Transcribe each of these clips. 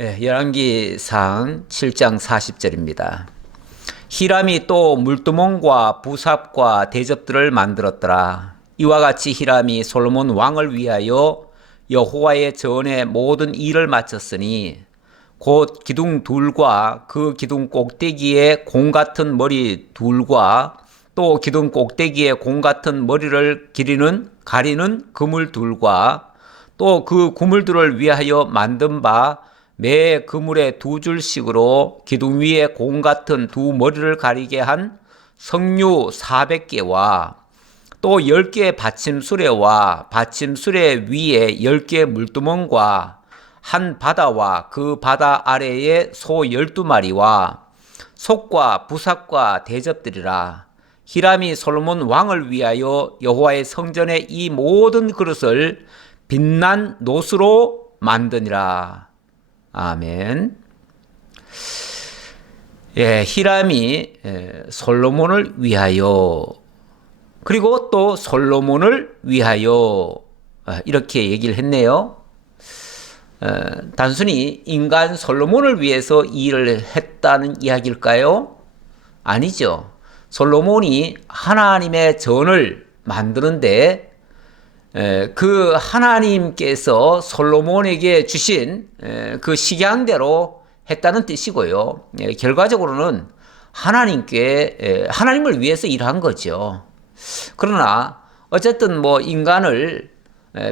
열왕기상 7장 40절입니다. 히람이 또 물두멍과 부삽과 대접들을 만들었더라. 이와 같이 히람이 솔로몬 왕을 위하여 여호와의 전에 모든 일을 마쳤으니 곧 기둥 둘과 그 기둥 꼭대기에 공 같은 머리 둘과 또 기둥 꼭대기에 공 같은 머리를 가리는 그물 둘과 또 그 그물들을 위하여 만든 바 매 그물에 두 줄씩으로 기둥 위에 공 같은 두 머리를 가리게 한 석류 400개와 또 10개의 받침수레와 받침수레 위에 10개의 물두멍과 한 바다와 그 바다 아래에 소 12마리와 속과 부삭과 대접들이라. 히람이 솔로몬 왕을 위하여 여호와의 성전에 이 모든 그릇을 빛난 노수로 만드니라. 아멘. 히람이 솔로몬을 위하여, 그리고 또 솔로몬을 위하여 이렇게 얘기를 했네요. 단순히 인간 솔로몬을 위해서 이 일을 했다는 이야기일까요? 아니죠. 솔로몬이 하나님의 전을 만드는데 그 하나님께서 솔로몬에게 주신 그 식양대로 했다는 뜻이고요. 결과적으로는 하나님을 위해서 일한 거죠. 그러나 어쨌든 인간을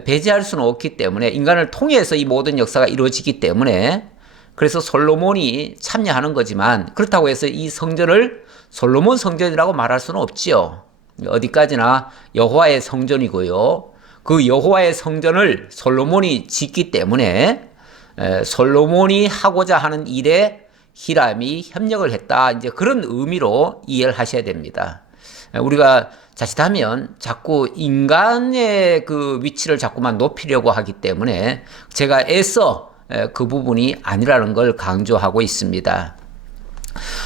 배제할 수는 없기 때문에, 인간을 통해서 이 모든 역사가 이루어지기 때문에, 그래서 솔로몬이 참여하는 거지만, 그렇다고 해서 이 성전을 솔로몬 성전이라고 말할 수는 없지요. 어디까지나 여호와의 성전이고요. 그 여호와의 성전을 솔로몬이 짓기 때문에 솔로몬이 하고자 하는 일에 히람이 협력을 했다, 이제 그런 의미로 이해를 하셔야 됩니다. 우리가 자칫하면 자꾸 인간의 그 위치를 자꾸만 높이려고 하기 때문에 제가 애써 그 부분이 아니라는 걸 강조하고 있습니다.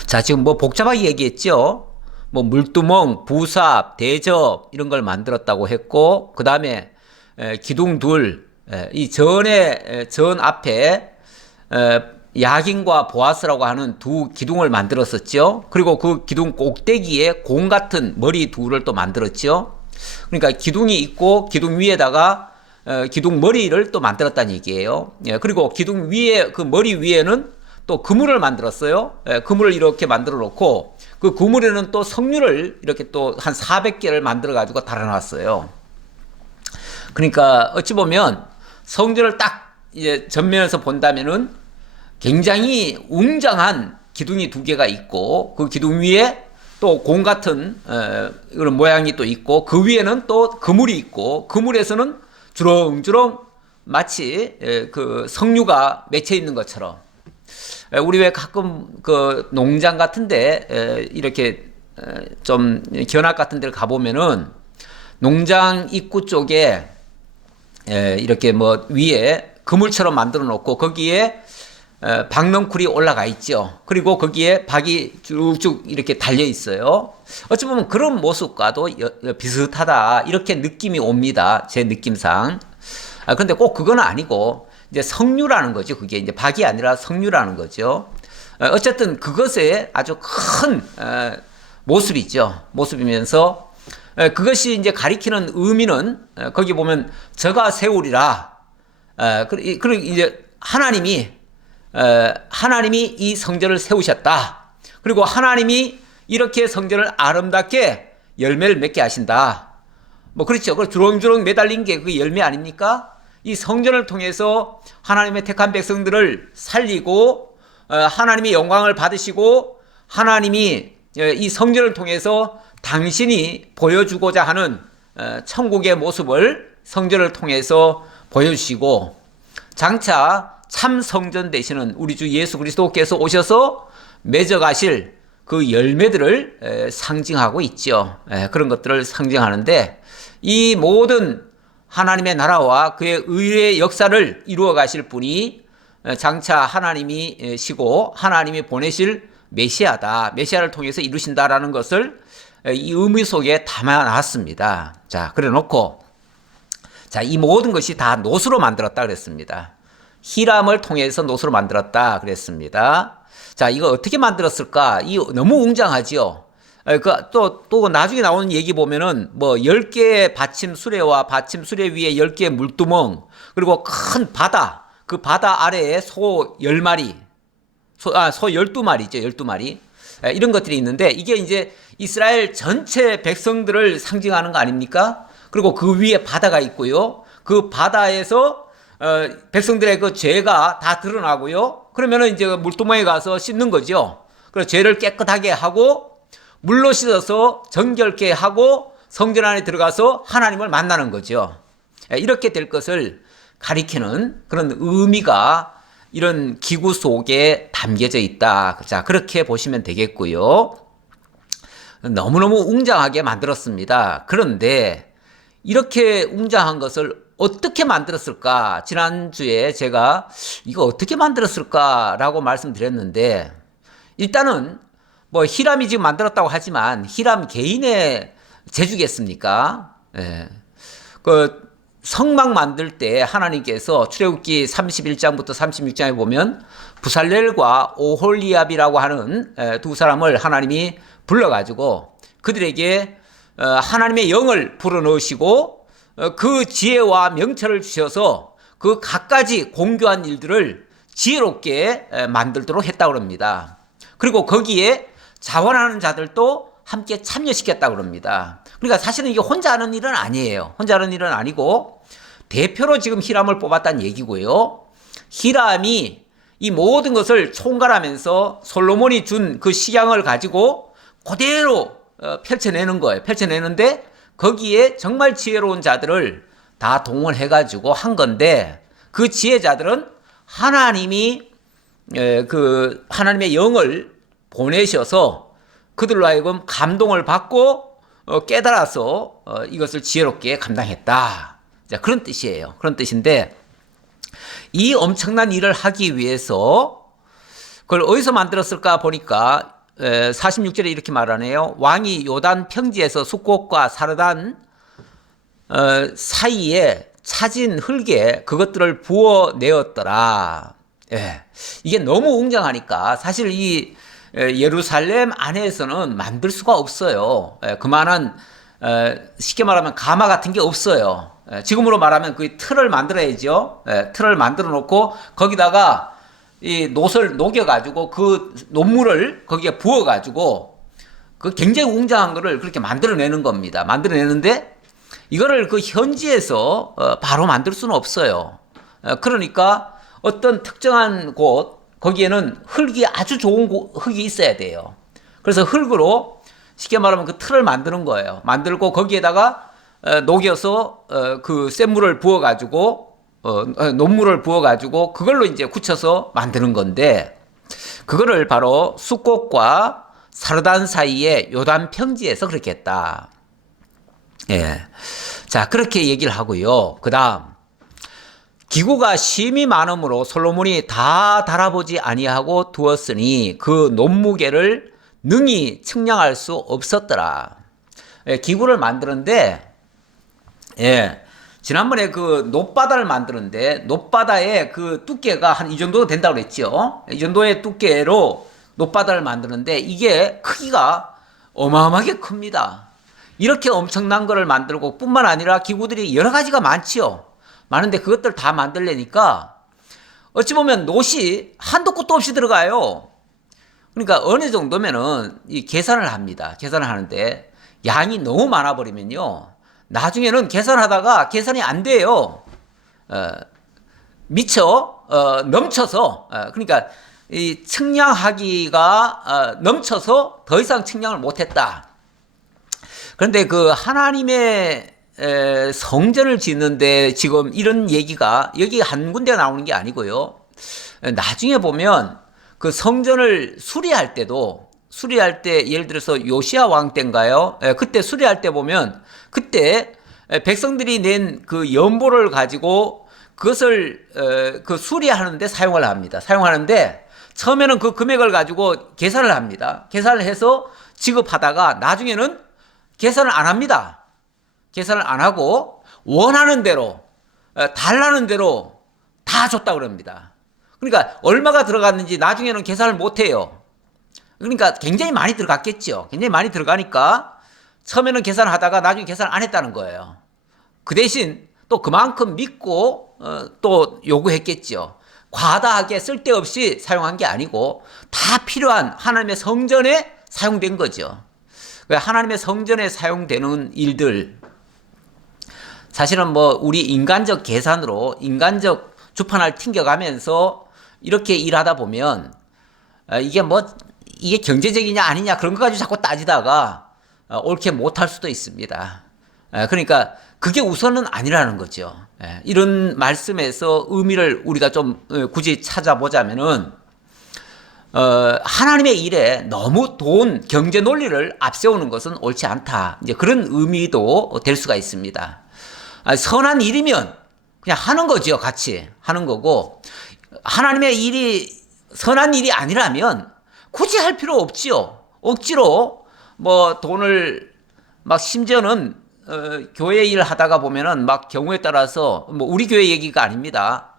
자, 지금 복잡하게 얘기했죠. 물두멍, 부삽, 대접 이런 걸 만들었다고 했고, 그 다음에 기둥 둘, 이 전 앞에 야긴과 보아스라고 하는 두 기둥을 만들었었죠. 그리고 그 기둥 꼭대기에 공 같은 머리 둘을 또 만들었죠. 그러니까 기둥이 있고 기둥 위에다가 기둥 머리를 또 만들었다는 얘기예요. 그리고 기둥 위에, 그 머리 위에는 또 그물을 만들었어요. 그물을 이렇게 만들어 놓고 그 그물에는 또 석류를 이렇게 또 한 400개를 만들어 가지고 달아놨어요. 그러니까 어찌 보면 성전을 딱 이제 전면에서 본다면은 굉장히 웅장한 기둥이 두 개가 있고, 그 기둥 위에 또 공 같은 그런 모양이 또 있고, 그 위에는 또 그물이 있고, 그물에서는 주렁주렁 마치 그 석류가 맺혀 있는 것처럼, 우리 왜 가끔 그 농장 같은데 이렇게 좀 견학 같은 데를 가보면은 농장 입구 쪽에 이렇게 위에 그물처럼 만들어 놓고 거기에 박넝쿨이 올라가 있죠. 그리고 거기에 박이 쭉쭉 이렇게 달려 있어요. 어찌 보면 그런 모습과도 비슷하다, 이렇게 느낌이 옵니다. 제 느낌상. 그런데 꼭 그건 아니고 이제 석류라는 거죠. 그게 이제 박이 아니라 석류라는 거죠. 어쨌든 그것의 아주 큰 모습이죠. 모습이면서 그것이 이제 가리키는 의미는, 거기 보면 저가 세우리라. 그리고 이제 하나님이 이 성전을 세우셨다. 그리고 하나님이 이렇게 성전을 아름답게 열매를 맺게 하신다. 그렇죠. 그 주렁주렁 매달린 게 그 열매 아닙니까? 이 성전을 통해서 하나님의 택한 백성들을 살리고 하나님이 영광을 받으시고, 하나님이 이 성전을 통해서 당신이 보여주고자 하는 천국의 모습을 성전을 통해서 보여주시고, 장차 참 성전 되시는 우리 주 예수 그리스도께서 오셔서 맺어가실 그 열매들을 상징하고 있죠. 그런 것들을 상징하는데, 이 모든 하나님의 나라와 그의 의의 역사를 이루어 가실 분이 장차 하나님이시고 하나님이 보내실 메시아다, 메시아를 통해서 이루신다라는 것을 이 의미 속에 담아놨습니다. 자, 그래 놓고, 자, 이 모든 것이 다 노수로 만들었다 그랬습니다. 히람을 통해서 노수를 만들었다 그랬습니다. 자, 이거 어떻게 만들었을까? 이거 너무 웅장하지요. 또 나중에 나오는 얘기 보면은 뭐 10개의 받침 수레와 받침 수레 위에 10개의 물두멍, 그리고 큰 바다, 그 바다 아래에 소 10마리, 소 12마리죠. 12마리. 이런 것들이 있는데, 이게 이제 이스라엘 전체 백성들을 상징하는 거 아닙니까? 그리고 그 위에 바다가 있고요. 그 바다에서 백성들의 그 죄가 다 드러나고요. 그러면은 이제 물두멍에 가서 씻는 거죠. 그래서 죄를 깨끗하게 하고 물로 씻어서 정결케 하고 성전 안에 들어가서 하나님을 만나는 거죠. 이렇게 될 것을 가리키는 그런 의미가 이런 기구 속에 담겨져 있다. 자, 그렇게 보시면 되겠고요. 너무너무 웅장하게 만들었습니다. 그런데 이렇게 웅장한 것을 어떻게 만들었을까? 지난주에 제가 이거 어떻게 만들었을까라고 말씀드렸는데, 일단은 뭐 히람이 지금 만들었다고 하지만 히람 개인의 재주겠습니까? 예. 그 성막 만들 때 하나님께서 출애굽기 31장부터 36장에 보면 부살렐과 오홀리압이라고 하는 두 사람을 하나님이 불러가지고 그들에게 하나님의 영을 불어넣으시고 그 지혜와 명철을 주셔서 그 갖가지 공교한 일들을 지혜롭게 만들도록 했다고 합니다. 그리고 거기에 자원하는 자들도 함께 참여시켰다고 합니다. 그러니까 사실은 이게 혼자 하는 일은 아니에요. 혼자 하는 일은 아니고 대표로 지금 히람을 뽑았다는 얘기고요. 히람이 이 모든 것을 총괄하면서 솔로몬이 준 그 식양을 가지고 그대로 펼쳐내는 거예요. 펼쳐내는데 거기에 정말 지혜로운 자들을 다 동원해가지고 한 건데, 그 지혜자들은 하나님이 그 하나님의 영을 보내셔서 그들로 하여금 감동을 받고 깨달아서 이것을 지혜롭게 감당했다. 자, 그런 뜻이에요. 그런 뜻인데, 이 엄청난 일을 하기 위해서 그걸 어디서 만들었을까 보니까 46절에 이렇게 말하네요. 왕이 요단 평지에서 숫꽃과 사르단 사이에 차진 흙에 그것들을 부어내었더라. 예. 이게 너무 웅장하니까 사실 이 예루살렘 안에서는 만들 수가 없어요. 그만한 쉽게 말하면 가마 같은 게 없어요. 지금으로 말하면 그 틀을 만들어야죠. 틀을 만들어 놓고 거기다가 이 놋을 녹여가지고 그 녹물을 거기에 부어가지고 그 굉장히 웅장한 거를 그렇게 만들어내는 겁니다. 만들어내는데 이거를 그 현지에서 바로 만들 수는 없어요. 그러니까 어떤 특정한 곳, 거기에는 흙이 아주 좋은 흙이 있어야 돼요. 그래서 흙으로 쉽게 말하면 그 틀을 만드는 거예요. 만들고 거기에다가 녹여서 그 센 물을 부어가지고 녹물을 부어가지고 그걸로 이제 굳혀서 만드는 건데, 그거를 바로 숫꽃과 사르단 사이에 요단 평지에서 그렇게 했다. 예. 자, 그렇게 얘기를 하고요. 그 다음, 기구가 심히 많으므로 솔로몬이 다 달아보지 아니하고 두었으니 그 논무게를 능히 측량할 수 없었더라. 예, 기구를 만드는데, 예. 지난번에 그 놋바다를 만드는데 놋바다의 그 두께가 한 이 정도 된다고 그랬죠. 이 정도의 두께로 놋바다를 만드는데 이게 크기가 어마어마하게 큽니다. 이렇게 엄청난 거를 만들고 뿐만 아니라 기구들이 여러 가지가 많지요. 많은데 그것들 다 만들려니까 어찌 보면 놋이 한도 끝도 없이 들어가요. 그러니까 어느 정도면은 이 계산을 합니다. 계산을 하는데 양이 너무 많아 버리면요, 나중에는 계산하다가 계산이 안 돼요. 미처 넘쳐서 그러니까 이 측량하기가 넘쳐서 더 이상 측량을 못했다. 그런데 그 하나님의 성전을 짓는데 지금 이런 얘기가 여기 한 군데 나오는 게 아니고요. 나중에 보면 그 성전을 수리할 때 예를 들어서 요시야 왕 때인가요? 그때 수리할 때 보면 그때 백성들이 낸 그 연보를 가지고 그것을 그 수리하는데 사용을 합니다. 사용하는데 처음에는 그 금액을 가지고 계산을 합니다. 계산을 해서 지급하다가 나중에는 계산을 안 합니다. 계산을 안 하고 원하는 대로 달라는 대로 다 줬다 그럽니다. 그러니까 얼마가 들어갔는지 나중에는 계산을 못 해요. 그러니까 굉장히 많이 들어갔겠죠. 굉장히 많이 들어가니까 처음에는 계산하다가 나중에 계산을 안 했다는 거예요. 그 대신 또 그만큼 믿고 또 요구했겠죠. 과다하게 쓸데없이 사용한 게 아니고 다 필요한 하나님의 성전에 사용된 거죠. 하나님의 성전에 사용되는 일들, 사실은 뭐 우리 인간적 계산으로 인간적 주판을 튕겨가면서 이렇게 일하다 보면 이게 경제적이냐 아니냐 그런 거 가지고 자꾸 따지다가 옳게 못할 수도 있습니다. 그러니까 그게 우선은 아니라는 거죠. 이런 말씀에서 의미를 우리가 좀 굳이 찾아보자면은 하나님의 일에 너무 돈, 경제 논리를 앞세우는 것은 옳지 않다. 이제 그런 의미도 될 수가 있습니다. 선한 일이면 그냥 하는 거죠. 같이 하는 거고, 하나님의 일이 선한 일이 아니라면 굳이 할 필요 없지요. 억지로 뭐 돈을 막 심지어는 교회 일 하다가 보면은 막 경우에 따라서 뭐 우리 교회 얘기가 아닙니다.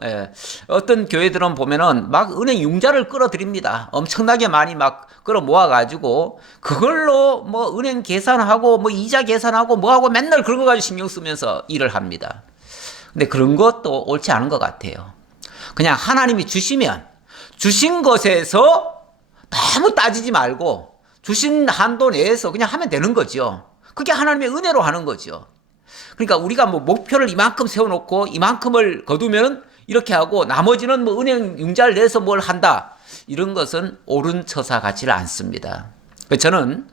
어떤 교회들은 보면은 막 은행 융자를 끌어들입니다. 엄청나게 많이 막 끌어 모아가지고 그걸로 뭐 은행 계산하고 뭐 이자 계산하고 뭐하고 맨날 그런 거 가지고 신경 쓰면서 일을 합니다. 근데 그런 것도 옳지 않은 것 같아요. 그냥 하나님이 주시면 주신 것에서 너무 따지지 말고 주신 한도 내에서 그냥 하면 되는 거죠. 그게 하나님의 은혜로 하는 거죠. 그러니까 우리가 뭐 목표를 이만큼 세워놓고 이만큼을 거두면 이렇게 하고 나머지는 뭐 은행 융자를 내서 뭘 한다. 이런 것은 옳은 처사 같지를 않습니다. 저는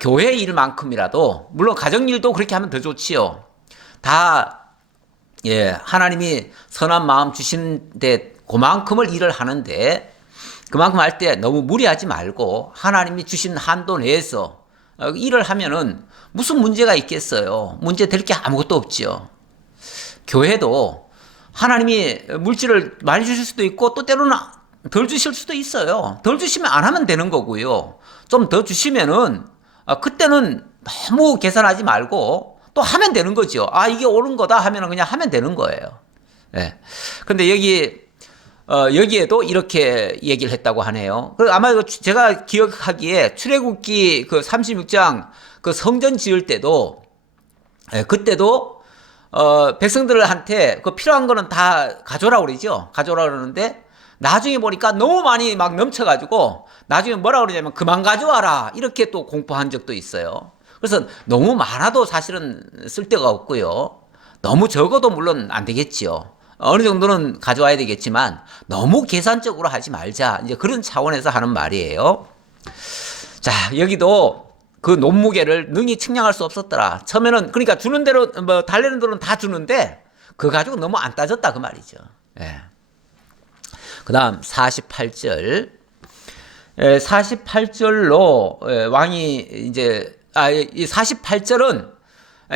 교회 일만큼이라도 물론 가정 일도 그렇게 하면 더 좋지요. 다 하나님이 선한 마음 주시는데 그만큼을 일을 하는데 그만큼 할 때 너무 무리하지 말고 하나님이 주신 한도 내에서 일을 하면은 무슨 문제가 있겠어요. 문제 될 게 아무것도 없지요. 교회도 하나님이 물질을 많이 주실 수도 있고 또 때로는 덜 주실 수도 있어요. 덜 주시면 안 하면 되는 거고요. 좀 더 주시면은 그때는 너무 계산하지 말고 또 하면 되는 거죠. 이게 옳은 거다 하면은 그냥 하면 되는 거예요. 근데 여기에도 이렇게 얘기를 했다고 하네요. 아마 제가 기억하기에 출애굽기 그 36장 그 성전 지을 때도 그때도 백성들한테 그 필요한 거는 다 가져오라고 그러죠. 가져오라고 그러는데 나중에 보니까 너무 많이 막 넘쳐가지고 나중에 뭐라고 그러냐면 그만 가져와라 이렇게 또 공포한 적도 있어요. 그래서 너무 많아도 사실은 쓸데가 없고요. 너무 적어도 물론 안 되겠지요. 어느 정도는 가져와야 되겠지만 너무 계산적으로 하지 말자. 이제 그런 차원에서 하는 말이에요. 자, 여기도 그 논무게를 능히 측량할 수 없었더라. 처음에는 그러니까 주는 대로 뭐 달래는 대로는 다 주는데 그거 가지고 너무 안 따졌다 그 말이죠. 그다음 48절. 48절로 왕이 이제 이 48절은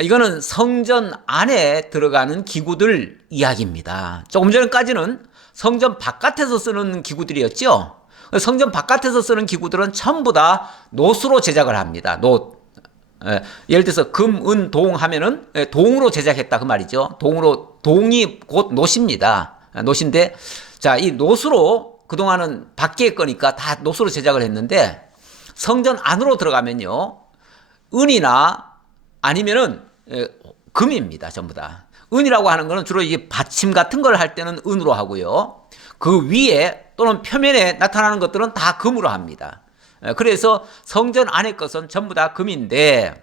이거는 성전 안에 들어가는 기구들 이야기입니다. 조금 전까지는 성전 바깥에서 쓰는 기구들이었죠. 성전 바깥에서 쓰는 기구들은 전부 다 놋으로 제작을 합니다. 놋. 예를 들어서 금, 은, 동 하면은 동으로 제작했다 그 말이죠. 동이 곧 놋입니다. 놋인데 자, 이 놋으로 그동안은 밖에 거니까 다 놋으로 제작을 했는데 성전 안으로 들어가면요. 은이나 아니면은 금입니다. 전부 다. 은이라고 하는 거는 주로 이게 받침 같은 걸 할 때는 은으로 하고요. 그 위에 또는 표면에 나타나는 것들은 다 금으로 합니다. 그래서 성전 안의 것은 전부 다 금인데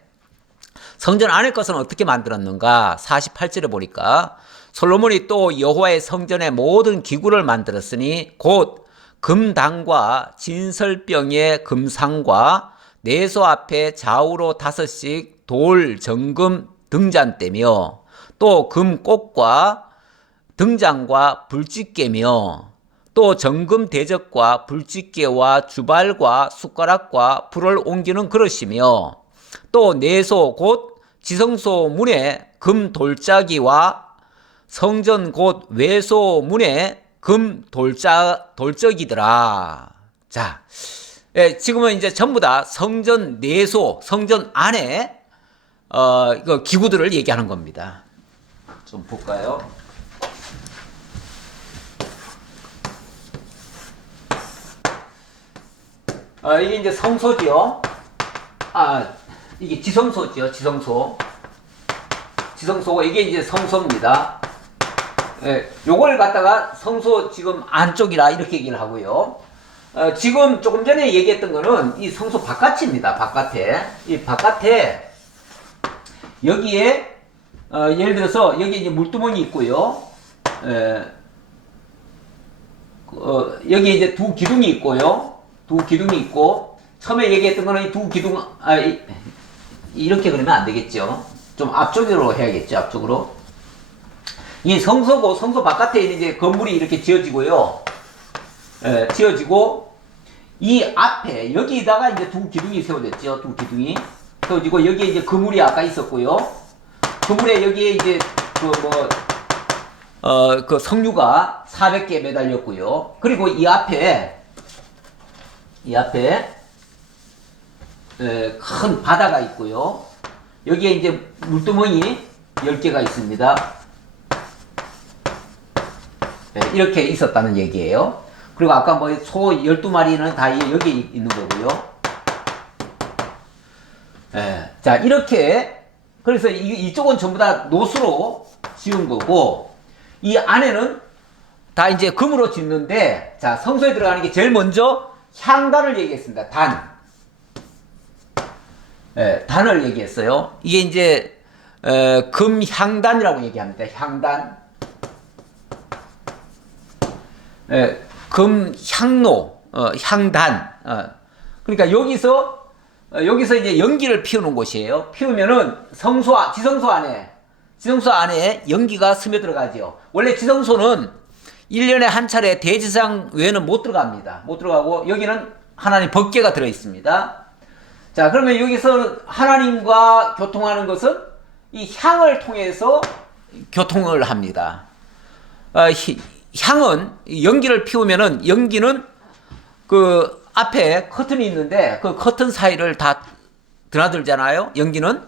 성전 안의 것은 어떻게 만들었는가? 48절에 보니까 솔로몬이 또 여호와의 성전의 모든 기구를 만들었으니 곧 금당과 진설병의 금상과 내소 앞에 좌우로 5씩 돌 정금 등잔대며 또 금꽃과 등잔과 불집게며 또 정금 대접과 불집게와 주발과 숟가락과 불을 옮기는 그릇이며 또 내소 곧 지성소 문에 금 돌짜기와 성전 곧 외소 문에 금 돌적이더라. 자, 지금은 이제 전부 다 성전 내소, 성전 안에 기구들을 얘기하는 겁니다. 좀 볼까요? 이게 이제 성소죠. 이게 지성소죠. 지성소고 이게 이제 성소입니다. 요걸 갖다가 성소 지금 안쪽이라 이렇게 얘기를 하고요. 지금 조금 전에 얘기했던 거는 이 성소 바깥입니다. 이 바깥에 여기에 예를 들어서 여기 이제 물두멍이 있고요. 여기 이제 두 기둥이 있고요. 두 기둥이 있고 처음에 얘기했던 거는 이 두 기둥 이렇게 그러면 안 되겠죠. 좀 앞쪽으로 해야겠죠. 앞쪽으로. 이 성소고 성소 바깥에 있는 이제 건물이 이렇게 지어지고요. 지어지고 이 앞에 여기다가 이제 두 기둥이 세워졌죠. 두 기둥이 세워지고 여기에 이제 그물이 아까 있었고요. 그물에 여기에 이제 그 석류가 400개 매달렸고요. 그리고 이 앞에 큰 바다가 있고요. 여기에 이제 물두멍이 10개가 있습니다. 이렇게 있었다는 얘기예요. 그리고 아까 뭐 소 12마리는 다 여기 있는 거고요. 자, 이렇게 그래서 이쪽은 전부 다 노수로 지은 거고 이 안에는 다 이제 금으로 짓는데 자, 성소에 들어가는 게 제일 먼저 향단을 얘기했습니다. 단을 얘기했어요. 이게 이제 금향단이라고 얘기합니다. 향단. 금향로, 향단. 그러니까 여기서 이제 연기를 피우는 곳이에요. 피우면은 지성소 안에 연기가 스며들어가죠. 원래 지성소는 1년에 한 차례 대제사장 외에는 못 들어갑니다. 못 들어가고 여기는 하나님 법궤가 들어 있습니다. 자, 그러면 여기서 하나님과 교통하는 것은 이 향을 통해서 교통을 합니다. 향은 연기를 피우면은 연기는 그 앞에 커튼이 있는데 그 커튼 사이를 다 드나들잖아요. 연기는.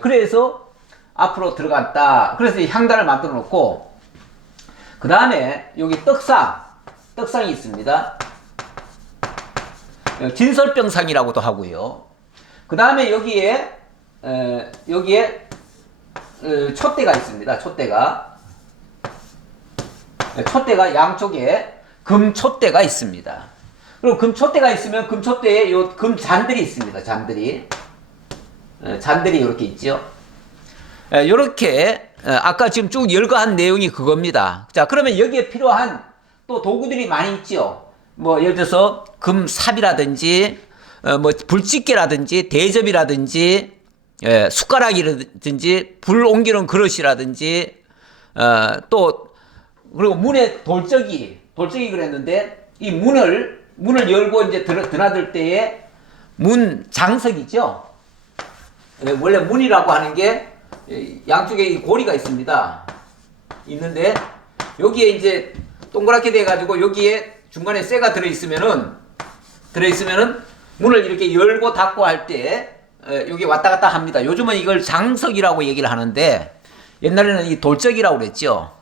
그래서 앞으로 들어갔다. 그래서 이 향단을 만들어 놓고 그 다음에 여기 떡상이 있습니다. 진설병상이라고도 하고요. 그 다음에 여기에 촛대가 있습니다. 촛대가 양쪽에 금촛대가 있습니다. 그리고 금촛대가 있으면 금촛대에 요 금잔들이 있습니다. 잔들이 이렇게 있죠. 요렇게 아까 지금 쭉 열거한 내용이 그겁니다. 자, 그러면 여기에 필요한 또 도구들이 많이 있죠. 뭐 예를 들어서 금삽이라든지 뭐 불집게라든지 대접이라든지 숟가락이라든지 불 옮기는 그릇이라든지 또 그리고 문에 돌적이 그랬는데 이 문을 열고 이제 드나들 때에 문 장석이죠. 원래 문이라고 하는 게 양쪽에 이 고리가 있는데 여기에 이제 동그랗게 돼 가지고 여기에 중간에 쇠가 들어 있으면은 문을 이렇게 열고 닫고 할 때 여기 왔다 갔다 합니다. 요즘은 이걸 장석이라고 얘기를 하는데 옛날에는 이 돌적이라고 그랬죠.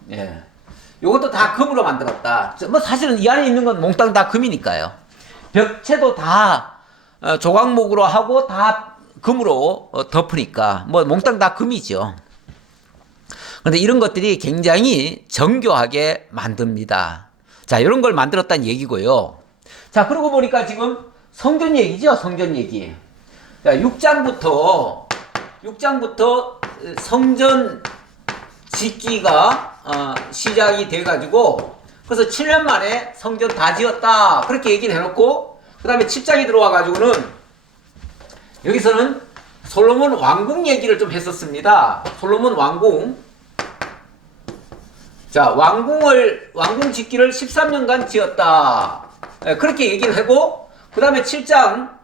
요것도 다 금으로 만들었다. 뭐 사실은 이 안에 있는 건 몽땅 다 금이니까요. 벽체도 다 조각목으로 하고 다 금으로 덮으니까 뭐 몽땅 다 금이죠. 그런데 이런 것들이 굉장히 정교하게 만듭니다. 자, 이런 걸 만들었다는 얘기고요. 자, 그러고 보니까 지금 성전 얘기죠. 성전 얘기. 자, 6장부터 성전 짓기가 시작이 돼가지고 그래서 7년 만에 성전 다 지었다 그렇게 얘기를 해놓고 그 다음에 7장이 들어와가지고는 여기서는 솔로몬 왕궁 얘기를 좀 했었습니다. 솔로몬 왕궁. 자, 왕궁 짓기를 13년간 지었다. 그렇게 얘기를 하고 그 다음에 7장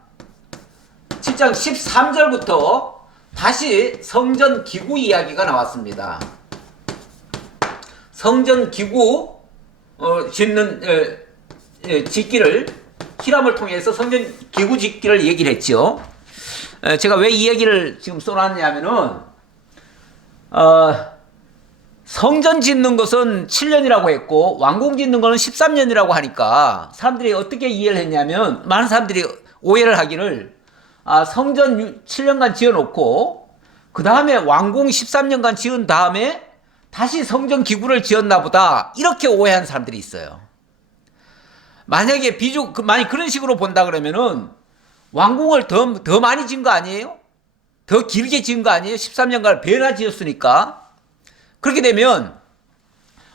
13절부터 다시 성전 기구 이야기가 나왔습니다. 성전 기구 짓기를 히람을 통해서 성전 기구 짓기를 얘기를 했죠. 제가 왜 이 얘기를 지금 써놨냐면은 성전 짓는 것은 7년이라고 했고 왕궁 짓는 것은 13년이라고 하니까 사람들이 어떻게 이해를 했냐면 많은 사람들이 오해를 하기를 성전 7년간 지어놓고 그 다음에 왕궁 13년간 지은 다음에 다시 성전 기구를 지었나 보다 이렇게 오해한 사람들이 있어요. 만약에 만약 그런 식으로 본다 그러면은 왕궁을 더 많이 지은 거 아니에요? 더 길게 지은 거 아니에요? 13년간 배나 지었으니까. 그렇게 되면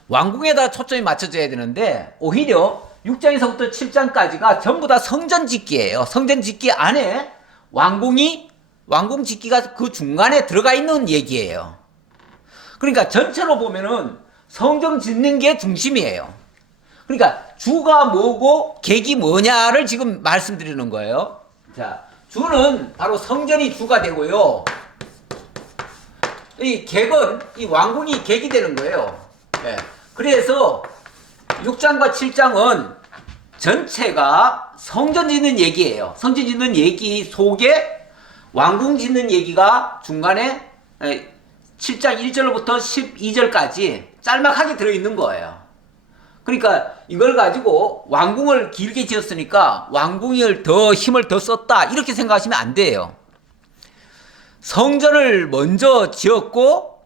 왕궁에다 초점이 맞춰져야 되는데 오히려 6장에서부터 7장까지가 전부 다 성전 짓기예요. 성전 짓기 안에 왕궁 짓기가 그 중간에 들어가 있는 얘기예요. 그러니까 전체로 보면은 성전 짓는 게 중심이에요. 그러니까 주가 뭐고 객이 뭐냐를 지금 말씀드리는 거예요. 자, 주는 바로 성전이 주가 되고요. 이 객은 이 왕궁이 객이 되는 거예요. 네. 그래서 6장과 7장은 전체가 성전 짓는 얘기예요. 성전 짓는 얘기 속에 왕궁 짓는 얘기가 중간에 7장 1절부터 12절까지 짤막하게 들어있는 거예요. 그러니까 이걸 가지고 왕궁을 길게 지었으니까 왕궁을 더 힘을 더 썼다 이렇게 생각하시면 안 돼요. 성전을 먼저 지었고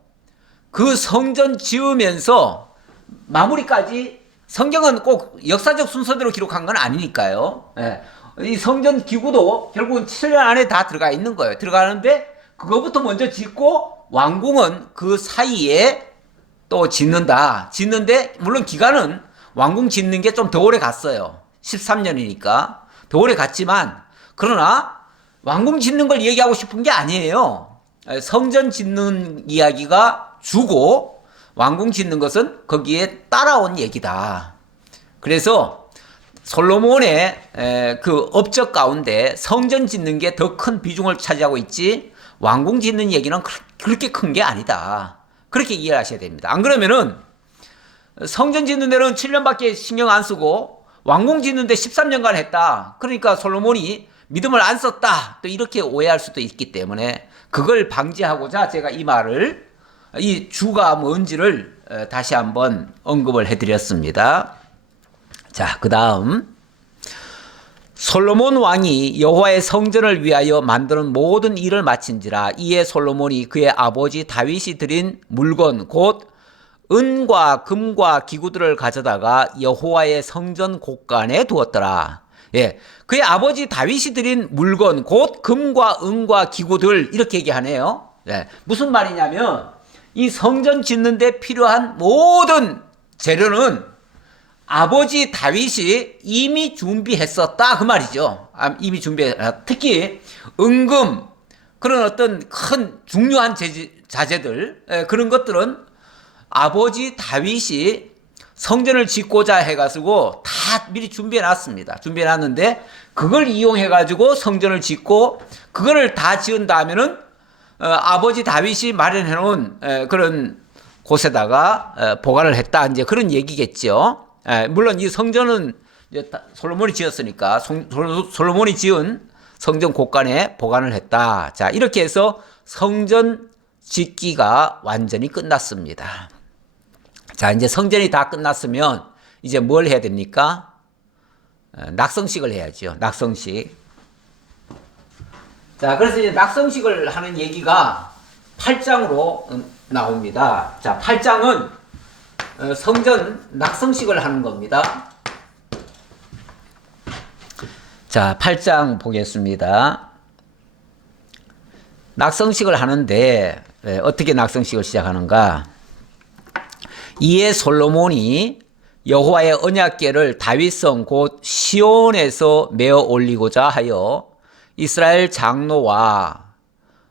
그 성전 지으면서 마무리까지 성경은 꼭 역사적 순서대로 기록한 건 아니니까요. 예. 이 성전 기구도 결국은 7년 안에 다 들어가 있는 거예요. 들어가는데 그거부터 먼저 짓고 왕궁은 그 사이에 또 짓는다. 짓는데 물론 기간은 왕궁 짓는 게 좀 더 오래 갔어요. 13년이니까 더 오래 갔지만 그러나 왕궁 짓는 걸 얘기하고 싶은 게 아니에요. 성전 짓는 이야기가 주고 왕궁 짓는 것은 거기에 따라온 얘기다. 그래서 솔로몬의 그 업적 가운데 성전 짓는 게 더 큰 비중을 차지하고 있지 왕궁 짓는 얘기는 그렇게 큰 게 아니다. 그렇게 이해하셔야 됩니다. 안 그러면은 성전 짓는 데는 7년밖에 신경 안 쓰고 왕궁 짓는 데 13년간 했다. 그러니까 솔로몬이 믿음을 안 썼다. 또 이렇게 오해할 수도 있기 때문에 그걸 방지하고자 제가 이 주가 뭔지를 다시 한번 언급을 해드렸습니다. 자, 그 다음 솔로몬 왕이 여호와의 성전을 위하여 만드는 모든 일을 마친지라. 이에 솔로몬이 그의 아버지 다윗이 드린 물건 곧 은과 금과 기구들을 가져다가 여호와의 성전 곳간에 두었더라. 예, 그의 아버지 다윗이 드린 물건 곧 금과 은과 기구들 이렇게 얘기하네요. 예, 무슨 말이냐면 이 성전 짓는 데 필요한 모든 재료는 아버지 다윗이 이미 준비했었다 그 말이죠. 이미 특히 은금 그런 어떤 큰 중요한 자재들 그런 것들은 아버지 다윗이 성전을 짓고자 해가지고 다 미리 준비해 놨습니다. 준비해 놨는데 그걸 이용해 가지고 성전을 짓고 그거를 다 지은 다음에는 아버지 다윗이 마련해 놓은 그런 곳에다가 보관을 했다 이제 그런 얘기겠죠. 물론 이 성전은 이제 솔로몬이 지었으니까 솔로몬이 지은 성전 곳간에 보관을 했다. 자, 이렇게 해서 성전 짓기가 완전히 끝났습니다. 자, 이제 성전이 다 끝났으면 이제 뭘 해야 됩니까? 낙성식을 해야죠. 낙성식. 자, 그래서 이제 낙성식을 하는 얘기가 8장으로 나옵니다. 자, 8장은 성전 낙성식을 하는 겁니다. 자, 8장 보겠습니다. 낙성식을 하는데 어떻게 낙성식을 시작하는가? 이에 솔로몬이 여호와의 언약궤를 다윗성 곧 시온에서 메어 올리고자 하여 이스라엘 장로와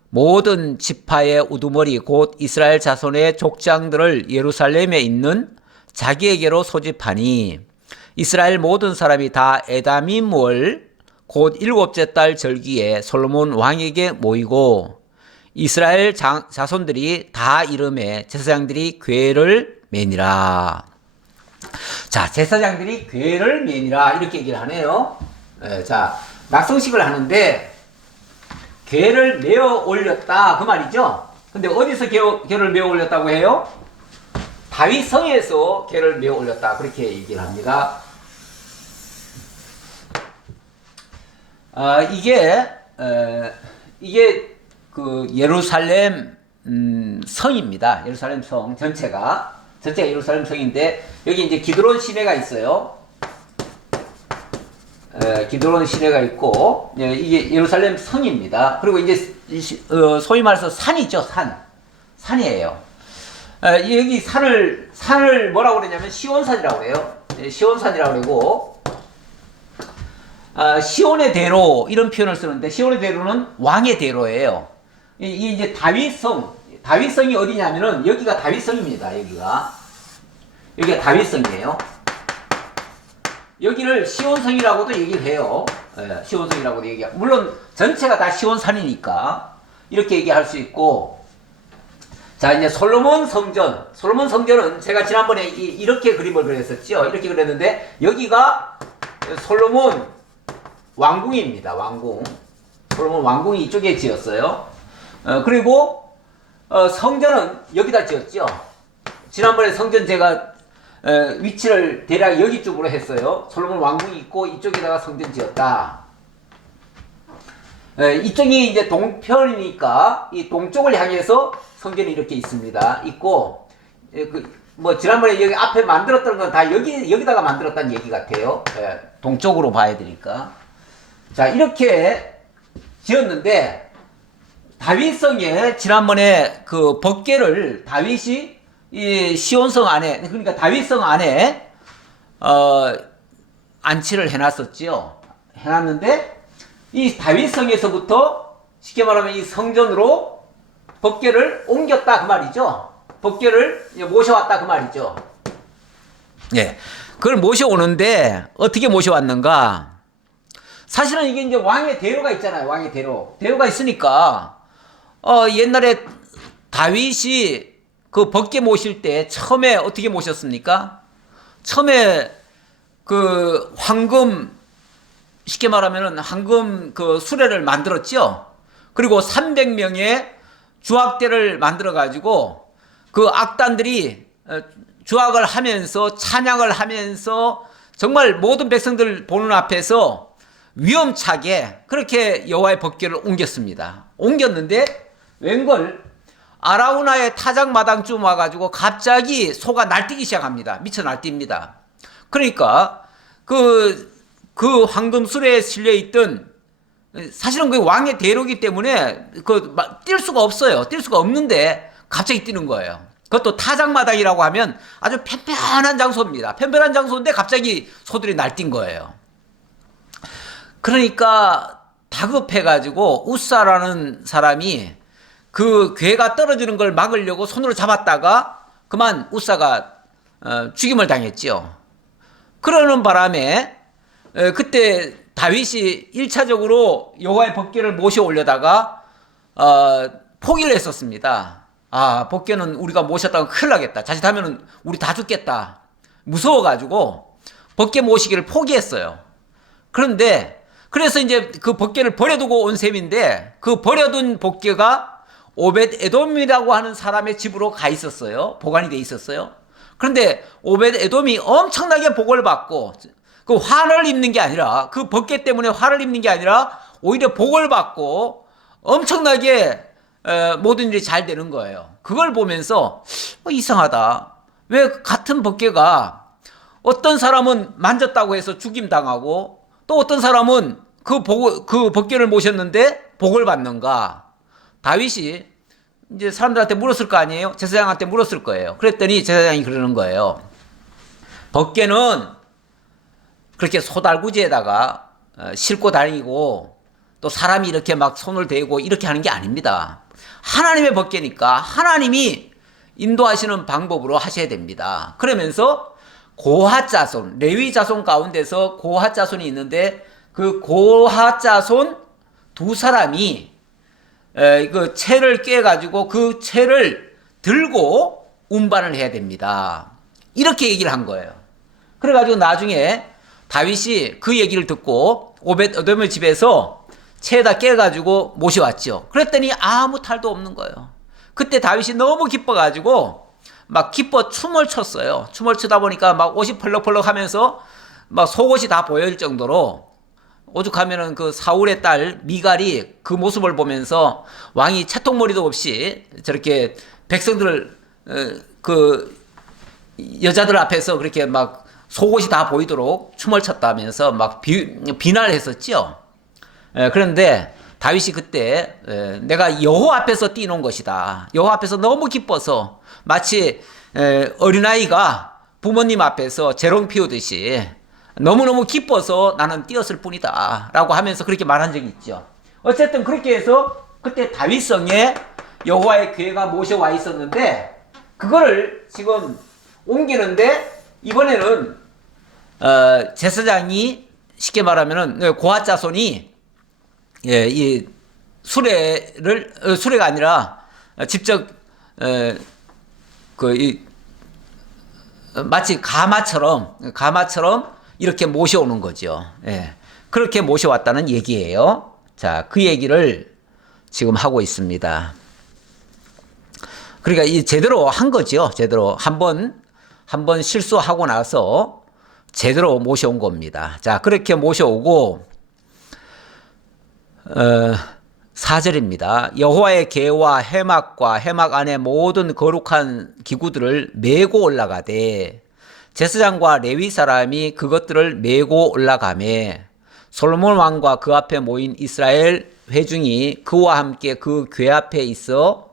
모든 지파의 우두머리 곧 이스라엘 자손의 족장들을 예루살렘에 있는 자기에게로 소집하니 이스라엘 모든 사람이 다 에다밈월 곧 7째 달 절기에 솔로몬 왕에게 모이고 이스라엘 자손들이 다 이름에 제사장들이 궤를 매니라. 자, 제사장들이 궤를 매니라 이렇게 얘기를 하네요. 자, 낙성식을 하는데 궤를 메어 올렸다 그 말이죠. 근데 어디서 궤를 메어 올렸다고 해요? 다윗성에서 궤를 메어 올렸다 그렇게 얘기를 합니다. 이게 이게 그 예루살렘 성입니다. 예루살렘 성 전체가 예루살렘 성인데 여기 이제 기드론 시내가 있어요. 기드론 시내가 있고 이게 예루살렘 성입니다. 그리고 이제 소위 말해서 산이죠. 산이에요. 여기 산을 뭐라고 그러냐면 시온산이라고 그래요. 시온산이라고 그러고 시온의 대로 이런 표현을 쓰는데 시온의 대로는 왕의 대로예요. 이게 이제 다윗성이 어디냐면은 여기가 다윗성입니다. 여기가 다윗성이에요. 여기를 시온성이라고도 얘기를 해요. 시온성이라고도 얘기하고 물론 전체가 다 시온산이니까 이렇게 얘기할 수 있고 자 이제 솔로몬 성전은 제가 지난번에 이렇게 그림을 그렸었죠. 이렇게 그렸는데 여기가 솔로몬 왕궁입니다. 솔로몬 왕궁이 이쪽에 지었어요. 그리고 성전은 여기다 지었죠. 지난번에 성전 제가 위치를 대략 여기 쪽으로 했어요. 솔로몬 왕궁이 있고 이쪽에다가 성전 지었다. 이쪽이 이제 동편이니까 이 동쪽을 향해서 성전이 이렇게 있고 뭐 지난번에 여기 앞에 만들었던 건 다 여기다가 만들었다는 얘기 같아요. 동쪽으로 봐야 되니까. 자 이렇게 지었는데 다윗성에 지난번에 그 법궤를 다윗이 이 시온성 안에 그러니까 다윗성 안에 안치를 해놨었지요. 해놨는데 이 다윗성에서부터 쉽게 말하면 이 성전으로 법궤를 옮겼다 그 말이죠. 법궤를 모셔왔다 그 말이죠. 예, 그걸 모셔오는데 어떻게 모셔왔는가? 사실은 이게 이제 왕의 대로가 있잖아요. 왕의 대로가 있으니까 옛날에 다윗이 그 법궤 모실 때 처음에 어떻게 모셨습니까? 처음에 그 황금 쉽게 말하면은 황금 그 수레를 만들었죠. 그리고 300명의 주악대를 만들어 가지고 그 악단들이 주악을 하면서 찬양을 하면서 정말 모든 백성들 보는 앞에서 위험차게 그렇게 여호와의 법궤를 옮겼습니다. 옮겼는데 웬걸 아라우나의 타작마당쯤 와가지고 갑자기 소가 날뛰기 시작합니다. 미쳐 날뜁니다. 그러니까 그 황금술에 실려있던 사실은 그 왕의 대로기 때문에 뛸 수가 없어요. 뛸 수가 없는데 갑자기 뛰는 거예요. 그것도 타작마당이라고 하면 아주 편편한 장소입니다. 편편한 장소인데 갑자기 소들이 날뛴 거예요. 그러니까 다급해가지고 우사라는 사람이 그 괴가 떨어지는 걸 막으려고 손으로 잡았다가 그만 우사가 죽임을 당했지요. 그러는 바람에 그때 다윗이 1차적으로 여호와의 법궤를 모셔 올려다가 포기를 했었습니다. 법궤는 우리가 모셨다가 큰일 나겠다. 자칫하면 우리 다 죽겠다. 무서워가지고 법궤 모시기를 포기했어요. 그래서 이제 그 법궤를 버려두고 온 셈인데 그 버려둔 법궤가 오벳 에돔이라고 하는 사람의 집으로 가 있었어요. 보관이 돼 있었어요. 그런데 오벳 에돔이 엄청나게 복을 받고 그 화를 입는 게 아니라 그 법궤 때문에 화를 입는 게 아니라 오히려 복을 받고 엄청나게 모든 일이 잘 되는 거예요. 그걸 보면서 이상하다. 왜 같은 법궤가 어떤 사람은 만졌다고 해서 죽임당하고 또 어떤 사람은 그 법궤를 모셨는데 복을 받는가? 다윗이 이제 사람들한테 물었을 거 아니에요? 제사장한테 물었을 거예요. 그랬더니 제사장이 그러는 거예요. 법궤는 그렇게 소달구지에다가 싣고 다니고 또 사람이 이렇게 막 손을 대고 이렇게 하는 게 아닙니다. 하나님의 법궤니까 하나님이 인도하시는 방법으로 하셔야 됩니다. 그러면서 고핫 자손, 레위 자손 가운데서 고핫 자손이 있는데 그 고핫 자손 두 사람이 그 채를 꿰가지고 그 채를 들고 운반을 해야 됩니다. 이렇게 얘기를 한 거예요. 그래가지고 나중에 다윗이 그 얘기를 듣고 오벳 에돔의 집에서 채에다 깨가지고 모셔왔죠. 그랬더니 아무 탈도 없는 거예요. 그때 다윗이 너무 기뻐가지고 막 기뻐 춤을 췄어요. 춤을 추다 보니까 막 옷이 펄럭펄럭 하면서 막 속옷이 다 보일 정도로 오죽하면은 그 사울의 딸 미갈이 그 모습을 보면서 왕이 채통머리도 없이 저렇게 백성들을 그 여자들 앞에서 그렇게 막 속옷이 다 보이도록 춤을 췄다면서 막 비난했었죠. 그런데 다윗이 그때 내가 여호와 앞에서 뛰는 것이다. 여호와 앞에서 너무 기뻐서 마치 어린아이가 부모님 앞에서 재롱 피우듯이 너무너무 기뻐서 나는 뛰었을 뿐이다 라고 하면서 그렇게 말한 적이 있죠. 어쨌든 그렇게 해서 그때 다윗성에 여호와의 궤가 모셔와 있었는데 그거를 지금 옮기는데 이번에는 제사장이 쉽게 말하면은 고핫 자손이 이 수레가 아니라 직접 마치 가마처럼 이렇게 모셔오는 거죠. 그렇게 모셔왔다는 얘기예요. 자, 그 얘기를 지금 하고 있습니다. 그러니까 이 제대로 한 거죠. 제대로 한번 실수하고 나서 제대로 모셔온 겁니다. 자, 그렇게 모셔오고 4절입니다. 여호와의 궤와 해막과 해막 안에 모든 거룩한 기구들을 메고 올라가되 제사장과 레위 사람이 그것들을 메고 올라가매 솔로몬 왕과 그 앞에 모인 이스라엘 회중이 그와 함께 그 궤 앞에 있어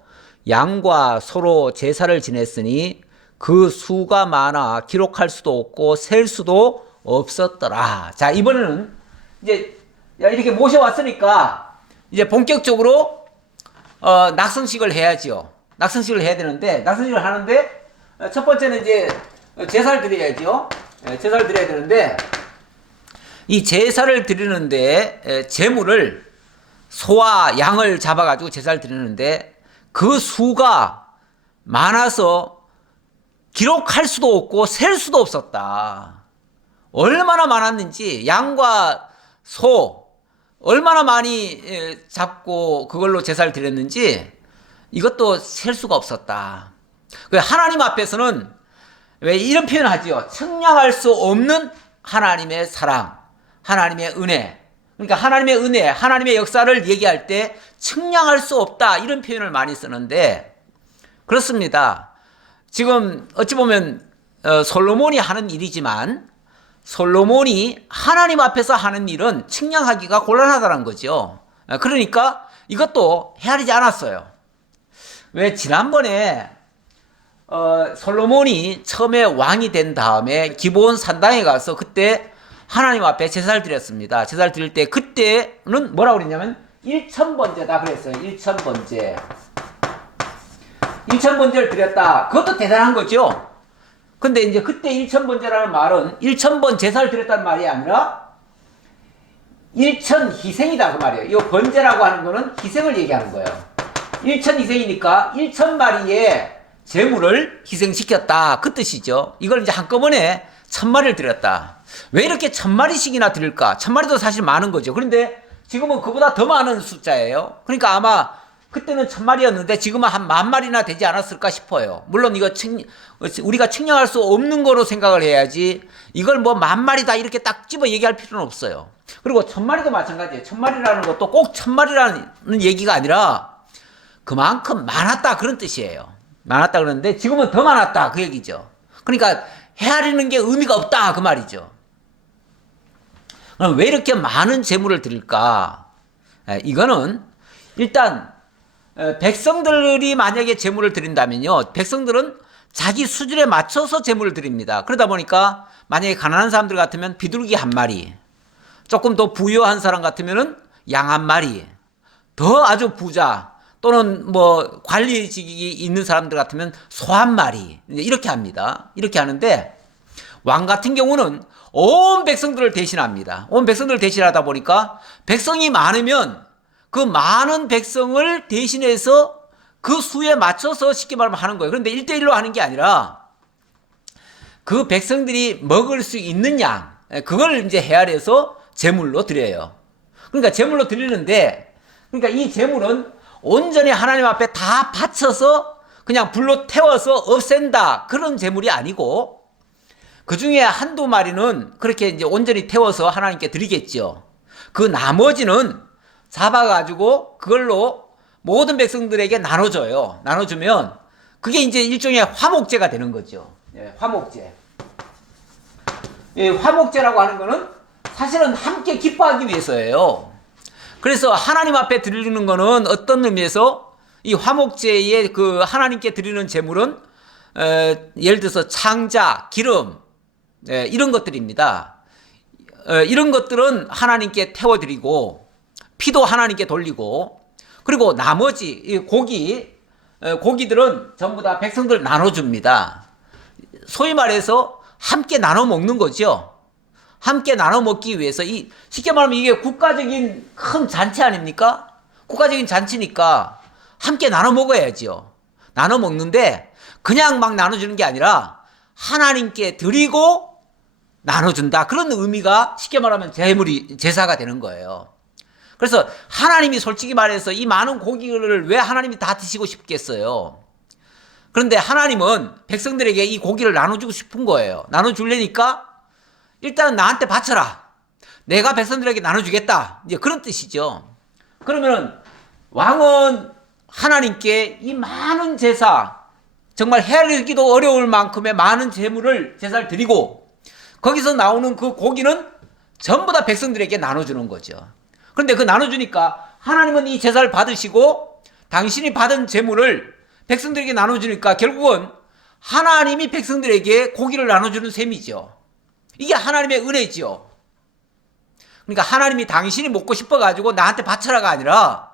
양과 소로 제사를 지냈으니 그 수가 많아 기록할 수도 없고 셀 수도 없었더라. 자, 이번에는 이제 이렇게 모셔왔으니까 이제 본격적으로 낙성식을 해야죠. 낙성식을 해야 되는데 낙성식을 하는데 첫 번째는 이제 제사를 드려야죠. 제사를 드려야 되는데 이 제사를 드리는데 제물을 소와 양을 잡아가지고 제사를 드리는데 그 수가 많아서 기록할 수도 없고 셀 수도 없었다. 얼마나 많았는지 양과 소 얼마나 많이 잡고 그걸로 제사를 드렸는지 이것도 셀 수가 없었다. 하나님 앞에서는 왜 이런 표현을 하지요? 측량할 수 없는 하나님의 사랑, 하나님의 은혜. 그러니까 하나님의 은혜, 하나님의 역사를 얘기할 때 측량할 수 없다 이런 표현을 많이 쓰는데 그렇습니다. 지금 어찌 보면 솔로몬이 하는 일이지만 솔로몬이 하나님 앞에서 하는 일은 측량하기가 곤란하다는 거죠. 그러니까 이것도 헤아리지 않았어요. 왜 지난번에 솔로몬이 처음에 왕이 된 다음에 기브온 산당에 가서 그때 하나님 앞에 제사를 드렸습니다. 제사를 드릴 때 그때는 뭐라고 그랬냐면 1000번제다 그랬어요. 1000번제. 1000번제를 드렸다. 그것도 대단한 거죠. 근데 이제 그때 1000번제라는 말은 1000번 제사를 드렸다는 말이 아니라 1000 희생이다 그 말이에요. 이 번제라고 하는 거는 희생을 얘기하는 거예요. 1000 희생이니까 1000마리의 제물을 희생시켰다 그 뜻이죠. 이걸 이제 한꺼번에 1000마리를 드렸다. 왜 이렇게 1000마리씩이나 드릴까? 1000마리도 사실 많은 거죠. 그런데 지금은 그보다 더 많은 숫자예요. 그러니까 아마 그때는 1000마리였는데 지금은 한 10,000마리나 되지 않았을까 싶어요. 물론 이거 우리가 측량할 수 없는 거로 생각을 해야지 이걸 뭐 10,000마리다 이렇게 딱 집어 얘기할 필요는 없어요. 그리고 1000마리도 마찬가지예요. 1000마리라는 것도 꼭 1000마리라는 얘기가 아니라 그만큼 많았다 그런 뜻이에요. 많았다 그러는데 지금은 더 많았다 그 얘기죠. 그러니까 헤아리는 게 의미가 없다 그 말이죠. 그럼 왜 이렇게 많은 제물을 드릴까? 이거는 일단 백성들이 만약에 제물을 드린다면요, 백성들은 자기 수준에 맞춰서 제물을 드립니다. 그러다 보니까 만약에 가난한 사람들 같으면 비둘기 1마리, 조금 더 부유한 사람 같으면은 양 1마리, 더 아주 부자 또는 뭐 관리직이 있는 사람들 같으면 소 1마리 이렇게 합니다. 이렇게 하는데 왕 같은 경우는 온 백성들을 대신합니다. 온 백성들을 대신하다 보니까 백성이 많으면 그 많은 백성을 대신해서 그 수에 맞춰서 쉽게 말하면 하는 거예요. 그런데 1대1로 하는 게 아니라 그 백성들이 먹을 수 있는 양, 그걸 이제 헤아려서 제물로 드려요. 그러니까 제물로 드리는데, 그러니까 이 제물은 온전히 하나님 앞에 다 바쳐서 그냥 불로 태워서 없앤다. 그런 제물이 아니고, 그 중에 한두 마리는 그렇게 이제 온전히 태워서 하나님께 드리겠죠. 그 나머지는 잡아가지고 그걸로 모든 백성들에게 나눠줘요. 나눠주면 그게 이제 일종의 화목제가 되는 거죠. 예, 화목제. 예, 화목제라고 하는 거는 사실은 함께 기뻐하기 위해서예요. 그래서 하나님 앞에 드리는 거는 어떤 의미에서 이 화목제에 그 하나님께 드리는 제물은 예를 들어서 창자, 기름 이런 것들입니다. 이런 것들은 하나님께 태워드리고 피도 하나님께 돌리고 그리고 나머지 고기들은 전부 다 백성들 나눠줍니다. 소위 말해서 함께 나눠 먹는 거죠. 함께 나눠 먹기 위해서 쉽게 말하면 이게 국가적인 큰 잔치 아닙니까? 국가적인 잔치니까 함께 나눠 먹어야죠. 나눠 먹는데 그냥 막 나눠주는 게 아니라 하나님께 드리고 나눠준다. 그런 의미가 쉽게 말하면 제사가 되는 거예요. 그래서 하나님이 솔직히 말해서 이 많은 고기를 왜 하나님이 다 드시고 싶겠어요? 그런데 하나님은 백성들에게 이 고기를 나눠주고 싶은 거예요. 나눠주려니까 일단 나한테 바쳐라. 내가 백성들에게 나눠주겠다. 이제 그런 뜻이죠. 그러면 왕은 하나님께 이 많은 제사, 정말 헤아리기도 어려울 만큼의 많은 제사를 드리고 거기서 나오는 그 고기는 전부 다 백성들에게 나눠주는 거죠. 그런데 그 나눠주니까 하나님은 이 제사를 받으시고 당신이 받은 제물을 백성들에게 나눠주니까 결국은 하나님이 백성들에게 고기를 나눠주는 셈이죠. 이게 하나님의 은혜죠. 그러니까 하나님이 당신이 먹고 싶어가지고 나한테 바쳐라가 아니라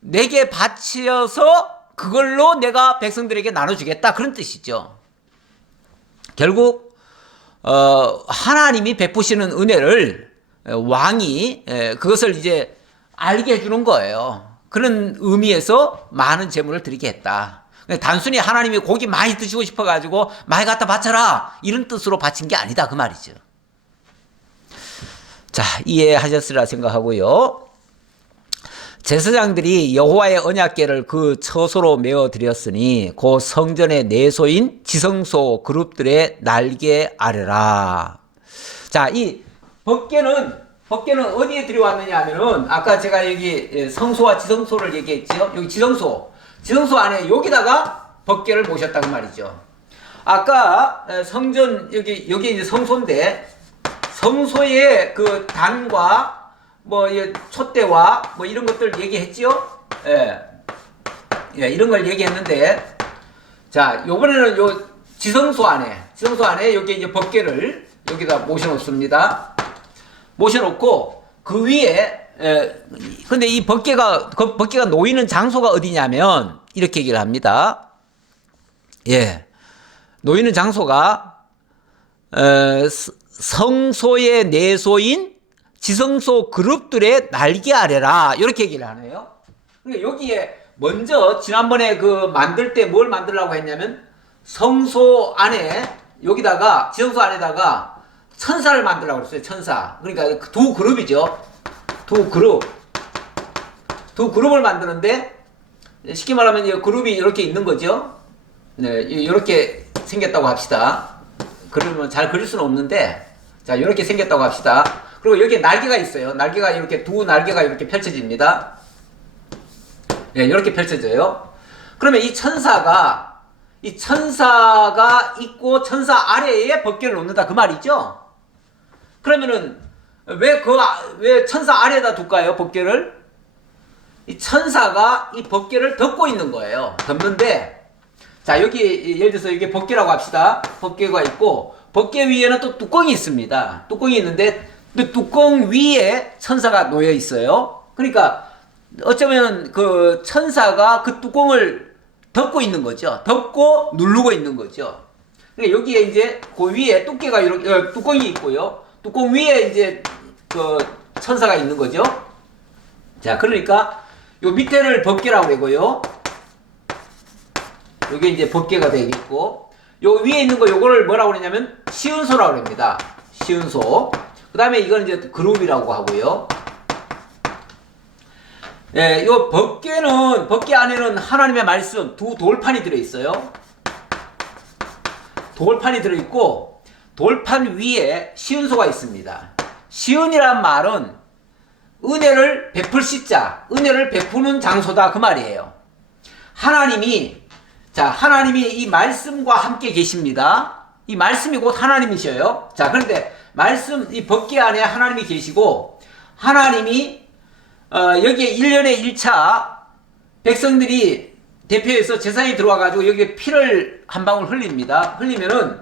내게 바쳐서 그걸로 내가 백성들에게 나눠주겠다. 그런 뜻이죠. 결국 하나님이 베푸시는 은혜를 왕이 그것을 이제 알게 해주는 거예요. 그런 의미에서 많은 제물을 드리게 했다. 단순히 하나님이 고기 많이 드시고 싶어가지고 많이 갖다 바쳐라 이런 뜻으로 바친 게 아니다 그 말이죠. 자, 이해하셨으리라 생각하고요. 제사장들이 여호와의 언약궤를 그 처소로 메어 드렸으니 그 성전의 내소인 지성소 그룹들의 날개 아래라. 자, 이 법궤는 어디에 들여왔느냐 하면은 아까 제가 여기 성소와 지성소를 얘기했죠. 여기 지성소 안에 여기다가 법궤를 모셨다 그 말이죠. 아까 성전 여기 이제 성소인데 성소의 그 단과 뭐 촛대와 뭐 이런 것들 얘기했죠. 예, 이런 걸 얘기했는데 자, 요번에는 요 지성소 안에 여기 이제 법궤를 여기다 모셔놓습니다. 모셔놓고 그 위에 근데 이 법궤가 놓이는 장소가 어디냐면 이렇게 얘기를 합니다. 예, 놓이는 장소가 성소의 내소인 지성소 그룹들의 날개 아래라 이렇게 얘기를 하네요. 그러니까 여기에 먼저 지난번에 그 만들 때 뭘 만들라고 했냐면 성소 안에 여기다가 지성소 안에다가 천사를 만들라고 그랬어요. 천사. 그러니까 두 그룹이죠. 두 그룹을 만드는데 쉽게 말하면 이 그룹이 이렇게 있는 거죠. 네, 이렇게 생겼다고 합시다. 그러면 잘 그릴 수는 없는데 자, 이렇게 생겼다고 합시다. 그리고 여기에 날개가 있어요. 날개가 이렇게 두 날개가 이렇게 펼쳐집니다. 네, 이렇게 펼쳐져요. 그러면 이 천사가 있고 천사 아래에 법궤를 놓는다 그 말이죠. 그러면은 왜 천사 아래에다 둘까요? 법궤를? 이 천사가 이 법궤를 덮고 있는 거예요. 덮는데 자, 여기 예를 들어서 이게 법궤라고 합시다. 법궤가 있고 법궤 위에는 또 뚜껑이 있습니다. 뚜껑이 있는데 그 뚜껑 위에 천사가 놓여 있어요. 그러니까 어쩌면 그 천사가 그 뚜껑을 덮고 있는 거죠. 덮고 누르고 있는 거죠. 그러니까 여기에 이제 그 위에 뚜껑이 있고요. 뚜껑 위에 이제 그 천사가 있는 거죠. 자, 그러니까 요 밑에를 법궤라고 그러고요. 요게 이제 법궤가 되겠고, 요 위에 있는 거 요거를 뭐라고 그러냐면 시은소라고 그럽니다. 시은소. 그 다음에 이건 이제 그룹이라고 하고요. 예, 요 법궤 안에는 하나님의 말씀 두 돌판이 들어있어요. 돌판이 들어있고 돌판 위에 시은소가 있습니다. 시은이란 말은 은혜를 베풀시자, 은혜를 베푸는 장소다 그 말이에요. 하나님이 이 말씀과 함께 계십니다. 이 말씀이 곧 하나님이셔요. 자, 그런데 말씀 이 법궤 안에 하나님이 계시고, 하나님이 여기에 1년에 1차 백성들이 대표해서 제사장이 들어와 가지고 여기에 피를 한 방울 흘립니다. 흘리면은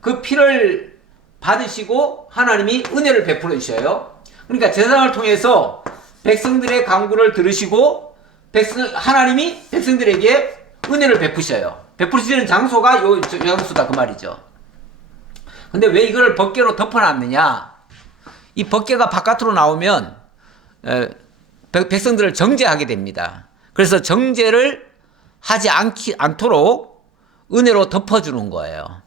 그 피를 받으시고 하나님이 은혜를 베풀어 주셔요. 그러니까 제사장을 통해서 백성들의 간구를 들으시고 하나님이 백성들에게 은혜를 베푸셔요. 베푸시는 장소가 요 장소다 그 말이죠. 근데 왜 이걸 법궤로 덮어놨느냐? 이 법궤가 바깥으로 나오면 백성들을 정죄하게 됩니다. 그래서 정죄를 하지 않도록 은혜로 덮어주는 거예요.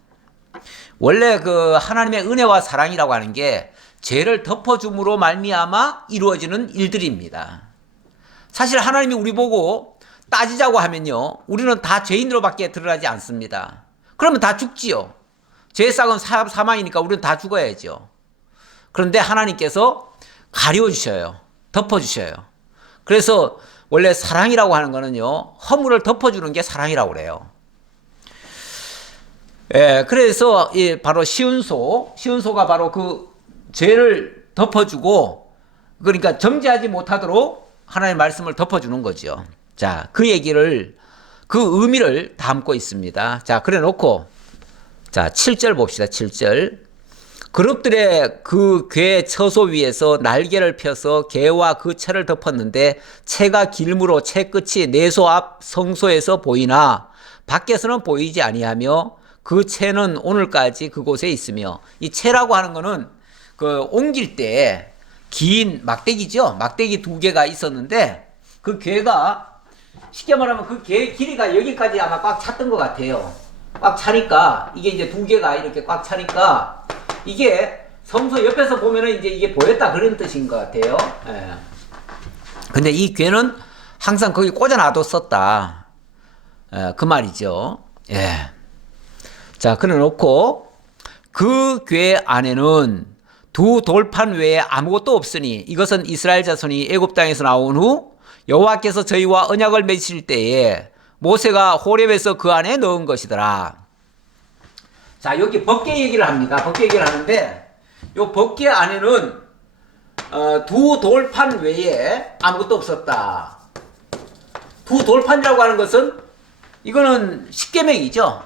원래 그 하나님의 은혜와 사랑이라고 하는 게 죄를 덮어줌으로 말미암아 이루어지는 일들입니다. 사실 하나님이 우리 보고 따지자고 하면요, 우리는 다 죄인으로밖에 드러나지 않습니다. 그러면 다 죽지요. 죄의 싹은 사망이니까 우리는 다 죽어야죠. 그런데 하나님께서 가려주셔요. 덮어주셔요. 그래서 원래 사랑이라고 하는 거는요, 허물을 덮어주는 게 사랑이라고 그래요. 예, 그래서 바로 시은소가 바로 그 죄를 덮어주고, 그러니까 정죄하지 못하도록 하나님의 말씀을 덮어주는 거죠. 자, 그 의미를 담고 있습니다. 자, 그래 놓고, 자, 7절 봅시다. 7절. 그룹들의 그 궤 처소 위에서 날개를 펴서 궤와 그 채를 덮었는데, 채가 길므로 채 끝이 내소 앞 성소에서 보이나 밖에서는 보이지 아니하며 그 채는 오늘까지 그곳에 있으며. 이 채라고 하는 거는 그 옮길 때 긴 막대기죠. 막대기 2개가 있었는데, 그 궤가 쉽게 말하면 그 궤 길이가 여기까지 아마 꽉 찼던 것 같아요. 꽉 차니까 이게 이제 2개가 이렇게 꽉 차니까 이게 성소 옆에서 보면은 이제 이게 보였다 그런 뜻인 것 같아요. 예. 근데 이 궤는 항상 거기 꽂아놔뒀었다. 그 말이죠. 예. 자, 그래 놓고 그 궤 안에는 2 돌판 외에 아무것도 없으니 이것은 이스라엘 자손이 애굽 땅에서 나온 후 여호와께서 저희와 언약을 맺으실 때에 모세가 호렙에서 그 안에 넣은 것이더라. 자, 여기 법궤 얘기를 합니다. 법궤 얘기를 하는데, 요 법궤 안에는 2 돌판 외에 아무것도 없었다. 2 돌판이라고 하는 것은 이거는 십계명이죠.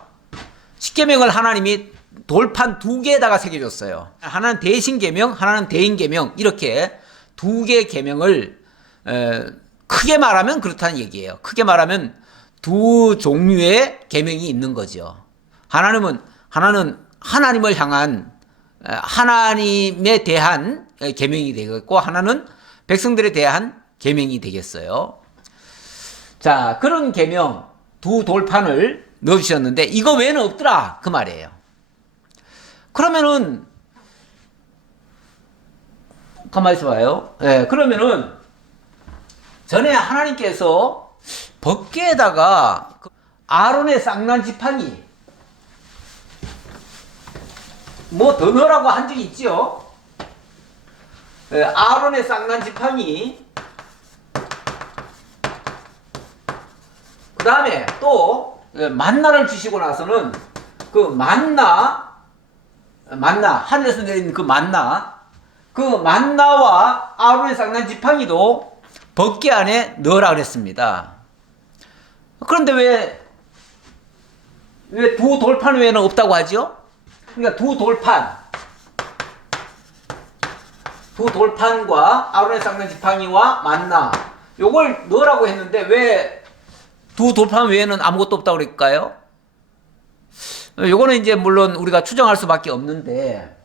십계명을 하나님이 돌판 2개에다가 새겨줬어요. 하나는 대신계명, 하나는 대인계명, 이렇게 2개 계명을 크게 말하면 그렇다는 얘기예요. 크게 말하면 2 종류의 계명이 있는 거죠. 하나는 하나님을 향한 하나님에 대한 계명이 되겠고, 하나는 백성들에 대한 계명이 되겠어요. 자, 그런 계명 2 돌판을 넣어주셨는데 이거 외에는 없더라 그 말이에요. 그러면은 가만히 있어봐요. 예, 그러면은 전에 하나님께서 법궤에다가 아론의 쌍난 지팡이 뭐 더 넣으라고 한 적이 있죠. 예, 아론의 쌍난 지팡이, 그 다음에 또 만나를 주시고 나서는 그 만나 하늘에서 내린 그 만나와 아론의 쌍난 지팡이도 법궤 안에 넣으라 그랬습니다. 그런데 왜 2 돌판 외에는 없다고 하죠? 그러니까 2 돌판과 아론의 쌍난 지팡이와 만나 요걸 넣으라고 했는데 왜 2 돌판 외에는 아무것도 없다고 그럴까요? 요거는 이제 물론 우리가 추정할 수밖에 없는데,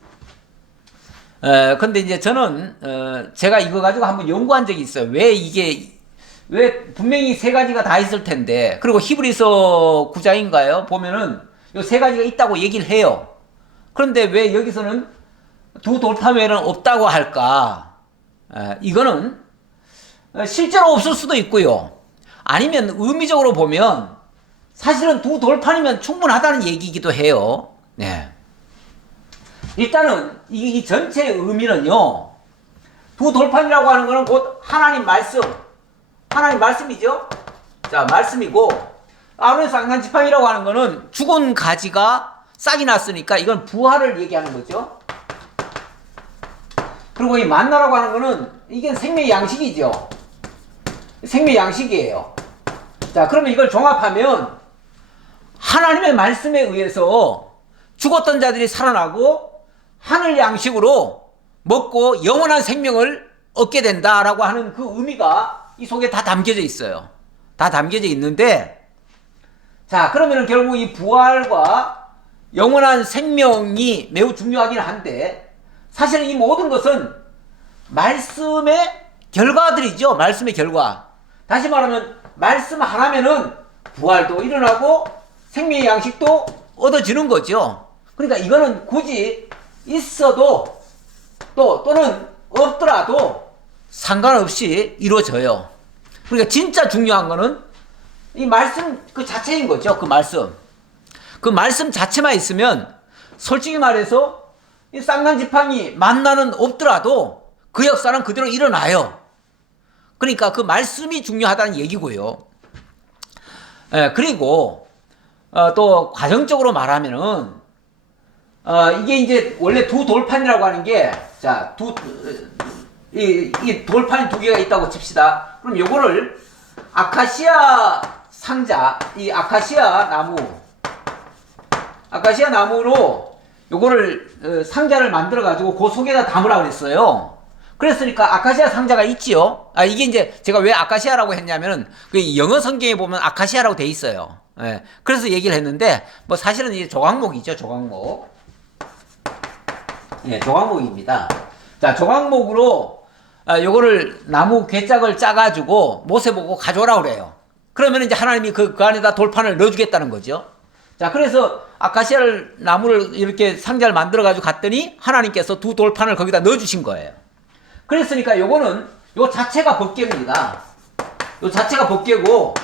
근데 이제 저는 제가 이거 가지고 한번 연구한 적이 있어요. 왜 분명히 3가지가 다 있을 텐데, 그리고 히브리서 9장인가요? 보면은 요 3가지가 있다고 얘기를 해요. 그런데 왜 여기서는 2 돌판 외에는 없다고 할까? 이거는 실제로 없을 수도 있고요. 아니면 의미적으로 보면 사실은 2 돌판이면 충분하다는 얘기이기도 해요. 네. 일단은 이 전체의 의미는요, 두 돌판이라고 하는 것은 곧 하나님 말씀. 하나님 말씀이죠. 자, 말씀이고, 아론의 쌍난 지팡이라고 하는 것은 죽은 가지가 싹이 났으니까 이건 부활을 얘기하는 거죠. 그리고 이 만나라고 하는 것은 이게 생명의 양식이죠. 생명의 양식이에요. 자, 그러면 이걸 종합하면 하나님의 말씀에 의해서 죽었던 자들이 살아나고 하늘 양식으로 먹고 영원한 생명을 얻게 된다라고 하는 그 의미가 이 속에 다 담겨져 있어요. 다 담겨져 있는데, 자, 그러면은 결국 이 부활과 영원한 생명이 매우 중요하긴 한데, 사실 이 모든 것은 말씀의 결과들이죠. 말씀의 결과. 다시 말하면 말씀 하나면은 부활도 일어나고 생명의 양식도 얻어지는 거죠. 그러니까 이거는 굳이 있어도 또는 없더라도 상관없이 이루어져요. 그러니까 진짜 중요한 거는 이 말씀 그 자체인 거죠. 그 말씀 자체만 있으면 솔직히 말해서 이 쌍난 지팡이 만나는 없더라도 그 역사는 그대로 일어나요. 그러니까 그 말씀이 중요하다는 얘기고요. 그리고 또 과정적으로 말하면은 이게 이제 원래 두 돌판이라고 하는 게, 자, 이 돌판이 두 개가 있다고 칩시다. 그럼 요거를 아카시아 상자, 이 아카시아 나무로 요거를 상자를 만들어 가지고 그 속에다 담으라 그랬어요. 그랬으니까 아카시아 상자가 있지요. 이게 이제 제가 왜 아카시아라고 했냐면은 그 영어 성경에 보면 아카시아라고 돼 있어요. 예. 그래서 얘기를 했는데 뭐 사실은 이제 조각목이죠. 조각목. 예, 조각목입니다. 자, 조각목으로 요거를 나무 괴짝을 짜가지고 못에 보고 가져오라 그래요. 그러면 이제 하나님이 그 안에다 돌판을 넣어주겠다는 거죠. 자, 그래서 아카시아를 나무를 이렇게 상자를 만들어가지고 갔더니 하나님께서 두 돌판을 거기다 넣어주신 거예요. 그랬으니까 요거는 요 자체가 법궤입니다. 요 자체가 법궤고,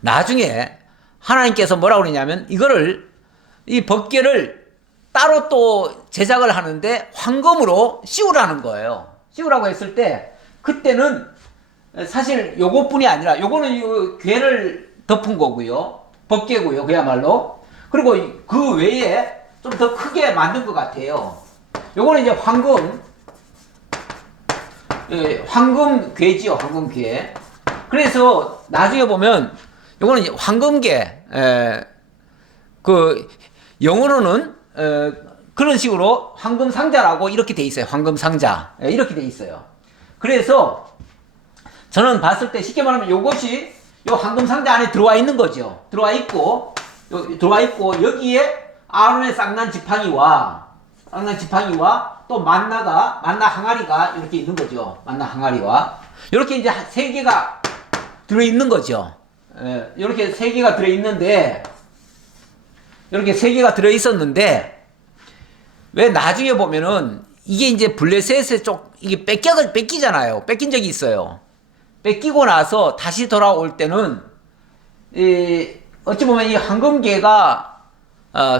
나중에 하나님께서 뭐라고 그러냐면 이거를 이 법궤를 따로 또 제작을 하는데 황금으로 씌우라는 거예요. 씌우라고 했을 때 그때는 사실 요것뿐이 아니라 요거는 요 궤를 덮은 거고요. 법궤고요. 그야말로. 그리고 그 외에 좀 더 크게 만든 것 같아요. 요거는 이제 황금 궤지요. 황금 궤. 그래서 나중에 보면 요거는 이제 황금궤, 그 영어로는 그런 식으로 황금 상자라고 이렇게 돼 있어요. 황금 상자. 이렇게 돼 있어요. 그래서 저는 봤을 때 쉽게 말하면 요것이 요 황금 상자 안에 들어와 있는 거죠. 들어와 있고 여기에 아론의 쌍난 지팡이와 또 만나 항아리가 이렇게 있는 거죠. 만나 항아리와 이렇게 이제 세 개가 들어 있는 거죠. 이렇게 세 개가 들어 있는데, 이렇게 세 개가 들어 있었는데, 왜 나중에 보면은 이게 이제 블레셋의 이게 뺏기잖아요. 뺏긴 적이 있어요. 뺏기고 나서 다시 돌아올 때는 어찌 보면 이 황금궤가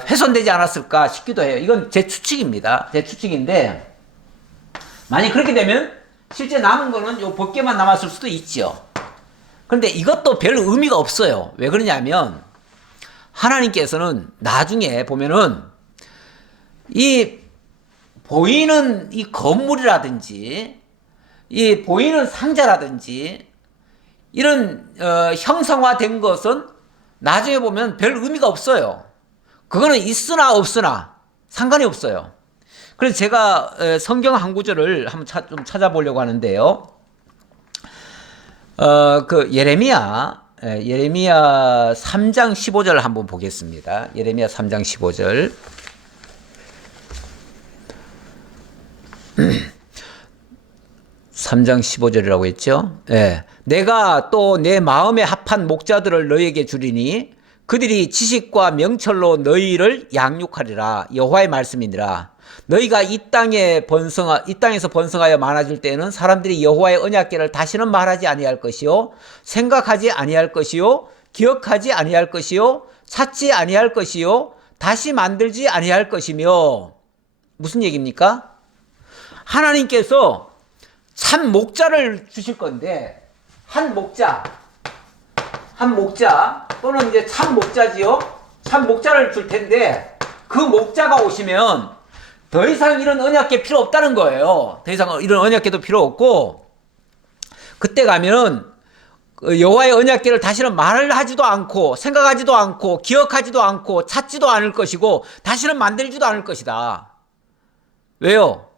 훼손되지 않았을까 싶기도 해요. 이건 제 추측입니다. 제 추측인데, 만약 그렇게 되면 실제 남은 거는 요 법궤만 남았을 수도 있죠. 그런데 이것도 별 의미가 없어요. 왜 그러냐면 하나님께서는 나중에 보면은 이 보이는 이 건물이라든지 이 보이는 상자라든지 이런 형상화된 것은 나중에 보면 별 의미가 없어요. 그거는 있으나 없으나 상관이 없어요. 그래서 제가 성경 한 구절을 한번 좀 찾아보려고 하는데요. 그 예레미야 3장 15절 한번 보겠습니다. 예레미야 3장 15절. (3장 15절이라고 했죠. 예. 내가 또 내 마음에 합한 목자들을 너희에게 주리니 그들이 지식과 명철로 너희를 양육하리라. 여호와의 말씀이니라. 너희가 이 땅에서 번성하여 많아질 때에는 사람들이 여호와의 언약궤를 다시는 말하지 아니할 것이요, 생각하지 아니할 것이요, 기억하지 아니할 것이요, 찾지 아니할 것이요, 다시 만들지 아니할 것이며. 무슨 얘기입니까? 하나님께서 참 목자를 주실 건데, 한 목자 또는 이제 참 목자지요. 참 목자를 줄 텐데 그 목자가 오시면 더 이상 이런 언약궤 필요 없다는 거예요. 더 이상 이런 언약궤도 필요 없고, 그때 가면은 여호와의 언약궤를 다시는 말을 하지도 않고 생각하지도 않고 기억하지도 않고 찾지도 않을 것이고 다시는 만들지도 않을 것이다. 왜요?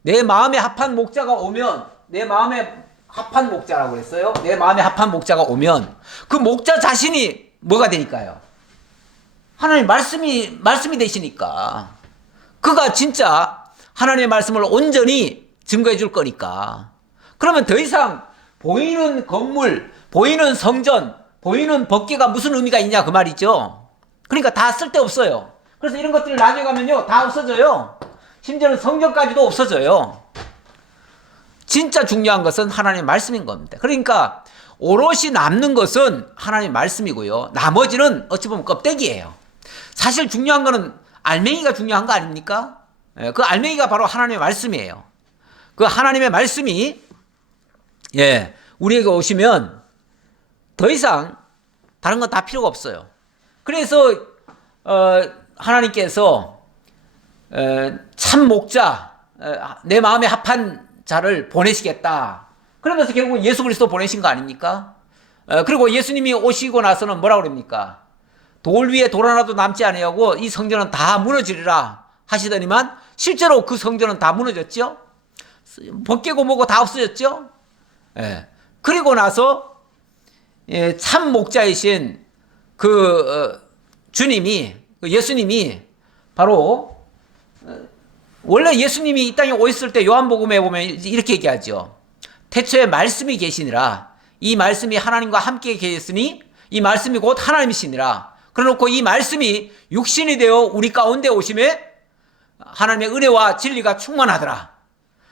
내 마음에 합한 목자가 오면, 내 마음에 합한 목자라고 그랬어요. 내 마음에 합한 목자가 오면 그 목자 자신이 뭐가 되니까요? 하나님 말씀이 되시니까 그가 진짜 하나님의 말씀을 온전히 증거해 줄 거니까. 그러면 더 이상 보이는 건물, 보이는 성전, 보이는 법궤가 무슨 의미가 있냐 그 말이죠. 그러니까 다 쓸데없어요. 그래서 이런 것들 나중에 가면요 다 없어져요. 심지어는 성전까지도 없어져요. 진짜 중요한 것은 하나님의 말씀인 겁니다. 그러니까 오롯이 남는 것은 하나님의 말씀이고요. 나머지는 어찌 보면 껍데기예요. 사실 중요한 거는 알맹이가 중요한 거 아닙니까? 그 알맹이가 바로 하나님의 말씀이에요. 그 하나님의 말씀이 우리에게 오시면 더 이상 다른 건 다 필요가 없어요. 그래서 하나님께서 참 목자, 내 마음에 합한 자를 보내시겠다. 그러면서 결국 예수 그리스도 보내신 거 아닙니까? 그리고 예수님이 오시고 나서는 뭐라고 그럽니까? 돌 위에 돌 하나도 남지 아니하고 이 성전은 다 무너지리라 하시더니만 실제로 그 성전은 다 무너졌죠. 벗개고 뭐고 다 없어졌죠. 그리고 나서 참 목자이신 그 주님이, 예수님이 바로 원래 예수님이 이 땅에 오셨을 때 요한복음에 보면 이렇게 얘기하죠. 태초에 말씀이 계시니라. 이 말씀이 하나님과 함께 계셨으니 이 말씀이 곧 하나님이시니라. 그래놓고 이 말씀이 육신이 되어 우리 가운데 오심에 하나님의 은혜와 진리가 충만하더라.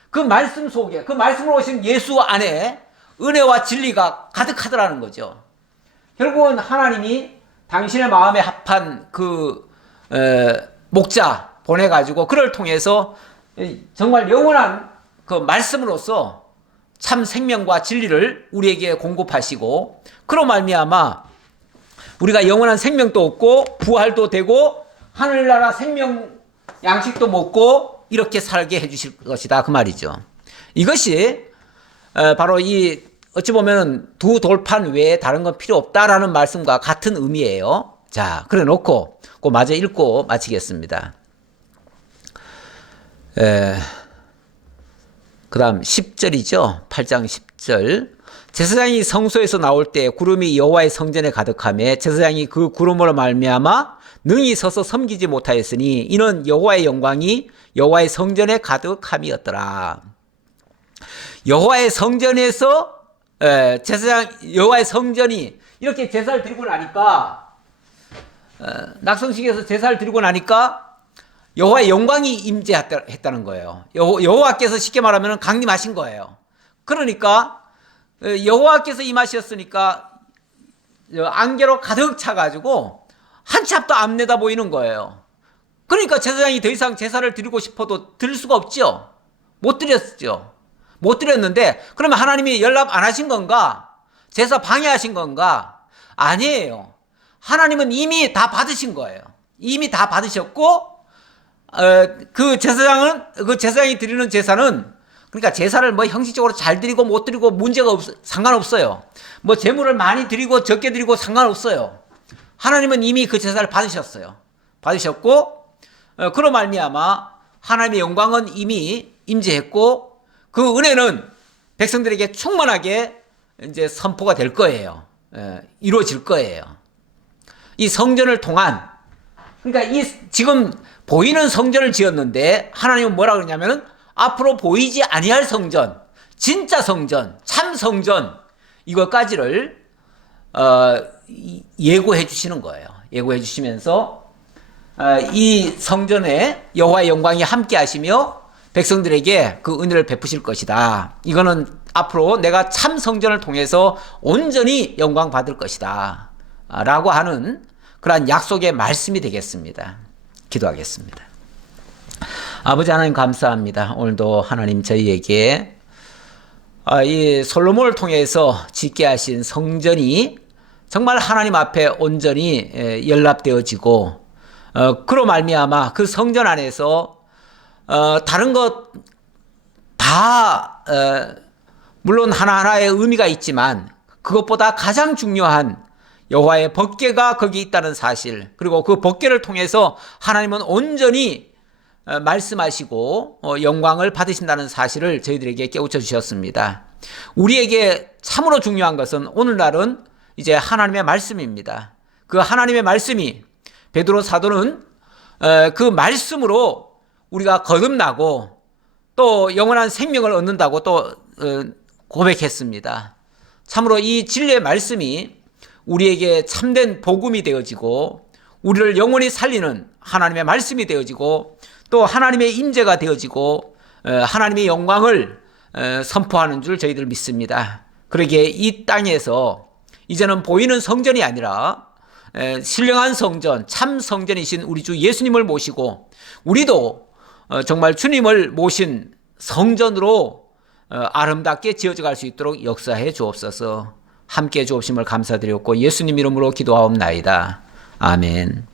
그 말씀 속에, 그 말씀으로 오신 예수 안에 은혜와 진리가 가득하더라는 거죠. 결국은 하나님이 당신의 마음에 합한 그 목자 보내가지고 그를 통해서 정말 영원한 그 말씀으로서 참 생명과 진리를 우리에게 공급하시고, 그로 말미암아 우리가 영원한 생명도 얻고 부활도 되고 하늘나라 생명 양식도 먹고 이렇게 살게 해주실 것이다 그 말이죠. 이것이 바로 이 어찌 보면 두 돌판 외에 다른 건 필요 없다라는 말씀과 같은 의미예요. 자, 그래 놓고 그 마저 읽고 마치겠습니다. 그 다음 10절이죠. 8장 10절. 제사장이 성소에서 나올 때 구름이 여호와의 성전에 가득하며 제사장이 그 구름으로 말미암아 능히 서서 섬기지 못하였으니 이는 여호와의 영광이 여호와의 성전에 가득함이었더라. 여호와의 성전에서 여호와의 성전이 이렇게 제사를 드리고 나니까, 낙성식에서 제사를 드리고 나니까 여호와의 영광이 임재했다는 거예요. 여호와께서 쉽게 말하면 강림하신 거예요. 그러니까 여호와께서 임하셨으니까 안개로 가득 차가지고 한 치 앞도 안 내다 보이는 거예요. 그러니까 제사장이 더 이상 제사를 드리고 싶어도 드릴 수가 없죠. 못 드렸죠. 못 드렸는데 그러면 하나님이 연락 안 하신 건가? 제사 방해하신 건가? 아니에요. 하나님은 이미 다 받으신 거예요. 이미 다 받으셨고, 그 제사장이 드리는 제사는, 그러니까 제사를 뭐 형식적으로 잘 드리고 못 드리고 문제가 상관없어요. 뭐 재물을 많이 드리고 적게 드리고 상관없어요. 하나님은 이미 그 제사를 받으셨어요. 받으셨고, 그로 말미암아 하나님의 영광은 이미 임재했고, 그 은혜는 백성들에게 충만하게 이제 선포가 될 거예요. 이루어질 거예요. 이 성전을 통한, 그러니까 지금 보이는 성전을 지었는데 하나님은 뭐라 그러냐면은 앞으로 보이지 아니할 성전, 진짜 성전, 참 성전, 이것까지를 예고해 주시는 거예요. 예고해 주시면서 이 성전에 여호와의 영광이 함께 하시며 백성들에게 그 은혜를 베푸실 것이다. 이거는 앞으로 내가 참 성전을 통해서 온전히 영광 받을 것이다 라고 하는 그러한 약속의 말씀이 되겠습니다. 기도하겠습니다. 아버지 하나님 감사합니다. 오늘도 하나님 저희에게 이 솔로몬을 통해서 짓게 하신 성전이 정말 하나님 앞에 온전히 연락되어지고 그로 말미암아 그 성전 안에서 다른 것 다 물론 하나하나의 의미가 있지만 그것보다 가장 중요한 여호와의 법궤가 거기 있다는 사실, 그리고 그 법궤를 통해서 하나님은 온전히 말씀하시고 영광을 받으신다는 사실을 저희들에게 깨우쳐 주셨습니다. 우리에게 참으로 중요한 것은 오늘날은 이제 하나님의 말씀입니다. 그 하나님의 말씀이 베드로 사도는 그 말씀으로 우리가 거듭나고 또 영원한 생명을 얻는다고 또 고백했습니다. 참으로 이 진리의 말씀이 우리에게 참된 복음이 되어지고 우리를 영원히 살리는 하나님의 말씀이 되어지고 또 하나님의 임재가 되어지고 하나님의 영광을 선포하는 줄 저희들 믿습니다. 그러기에 이 땅에서 이제는 보이는 성전이 아니라 신령한 성전, 참 성전이신 우리 주 예수님을 모시고 우리도 정말 주님을 모신 성전으로 아름답게 지어져 갈 수 있도록 역사해 주옵소서. 함께 해 주옵심을 감사드렸고 예수님 이름으로 기도하옵나이다. 아멘.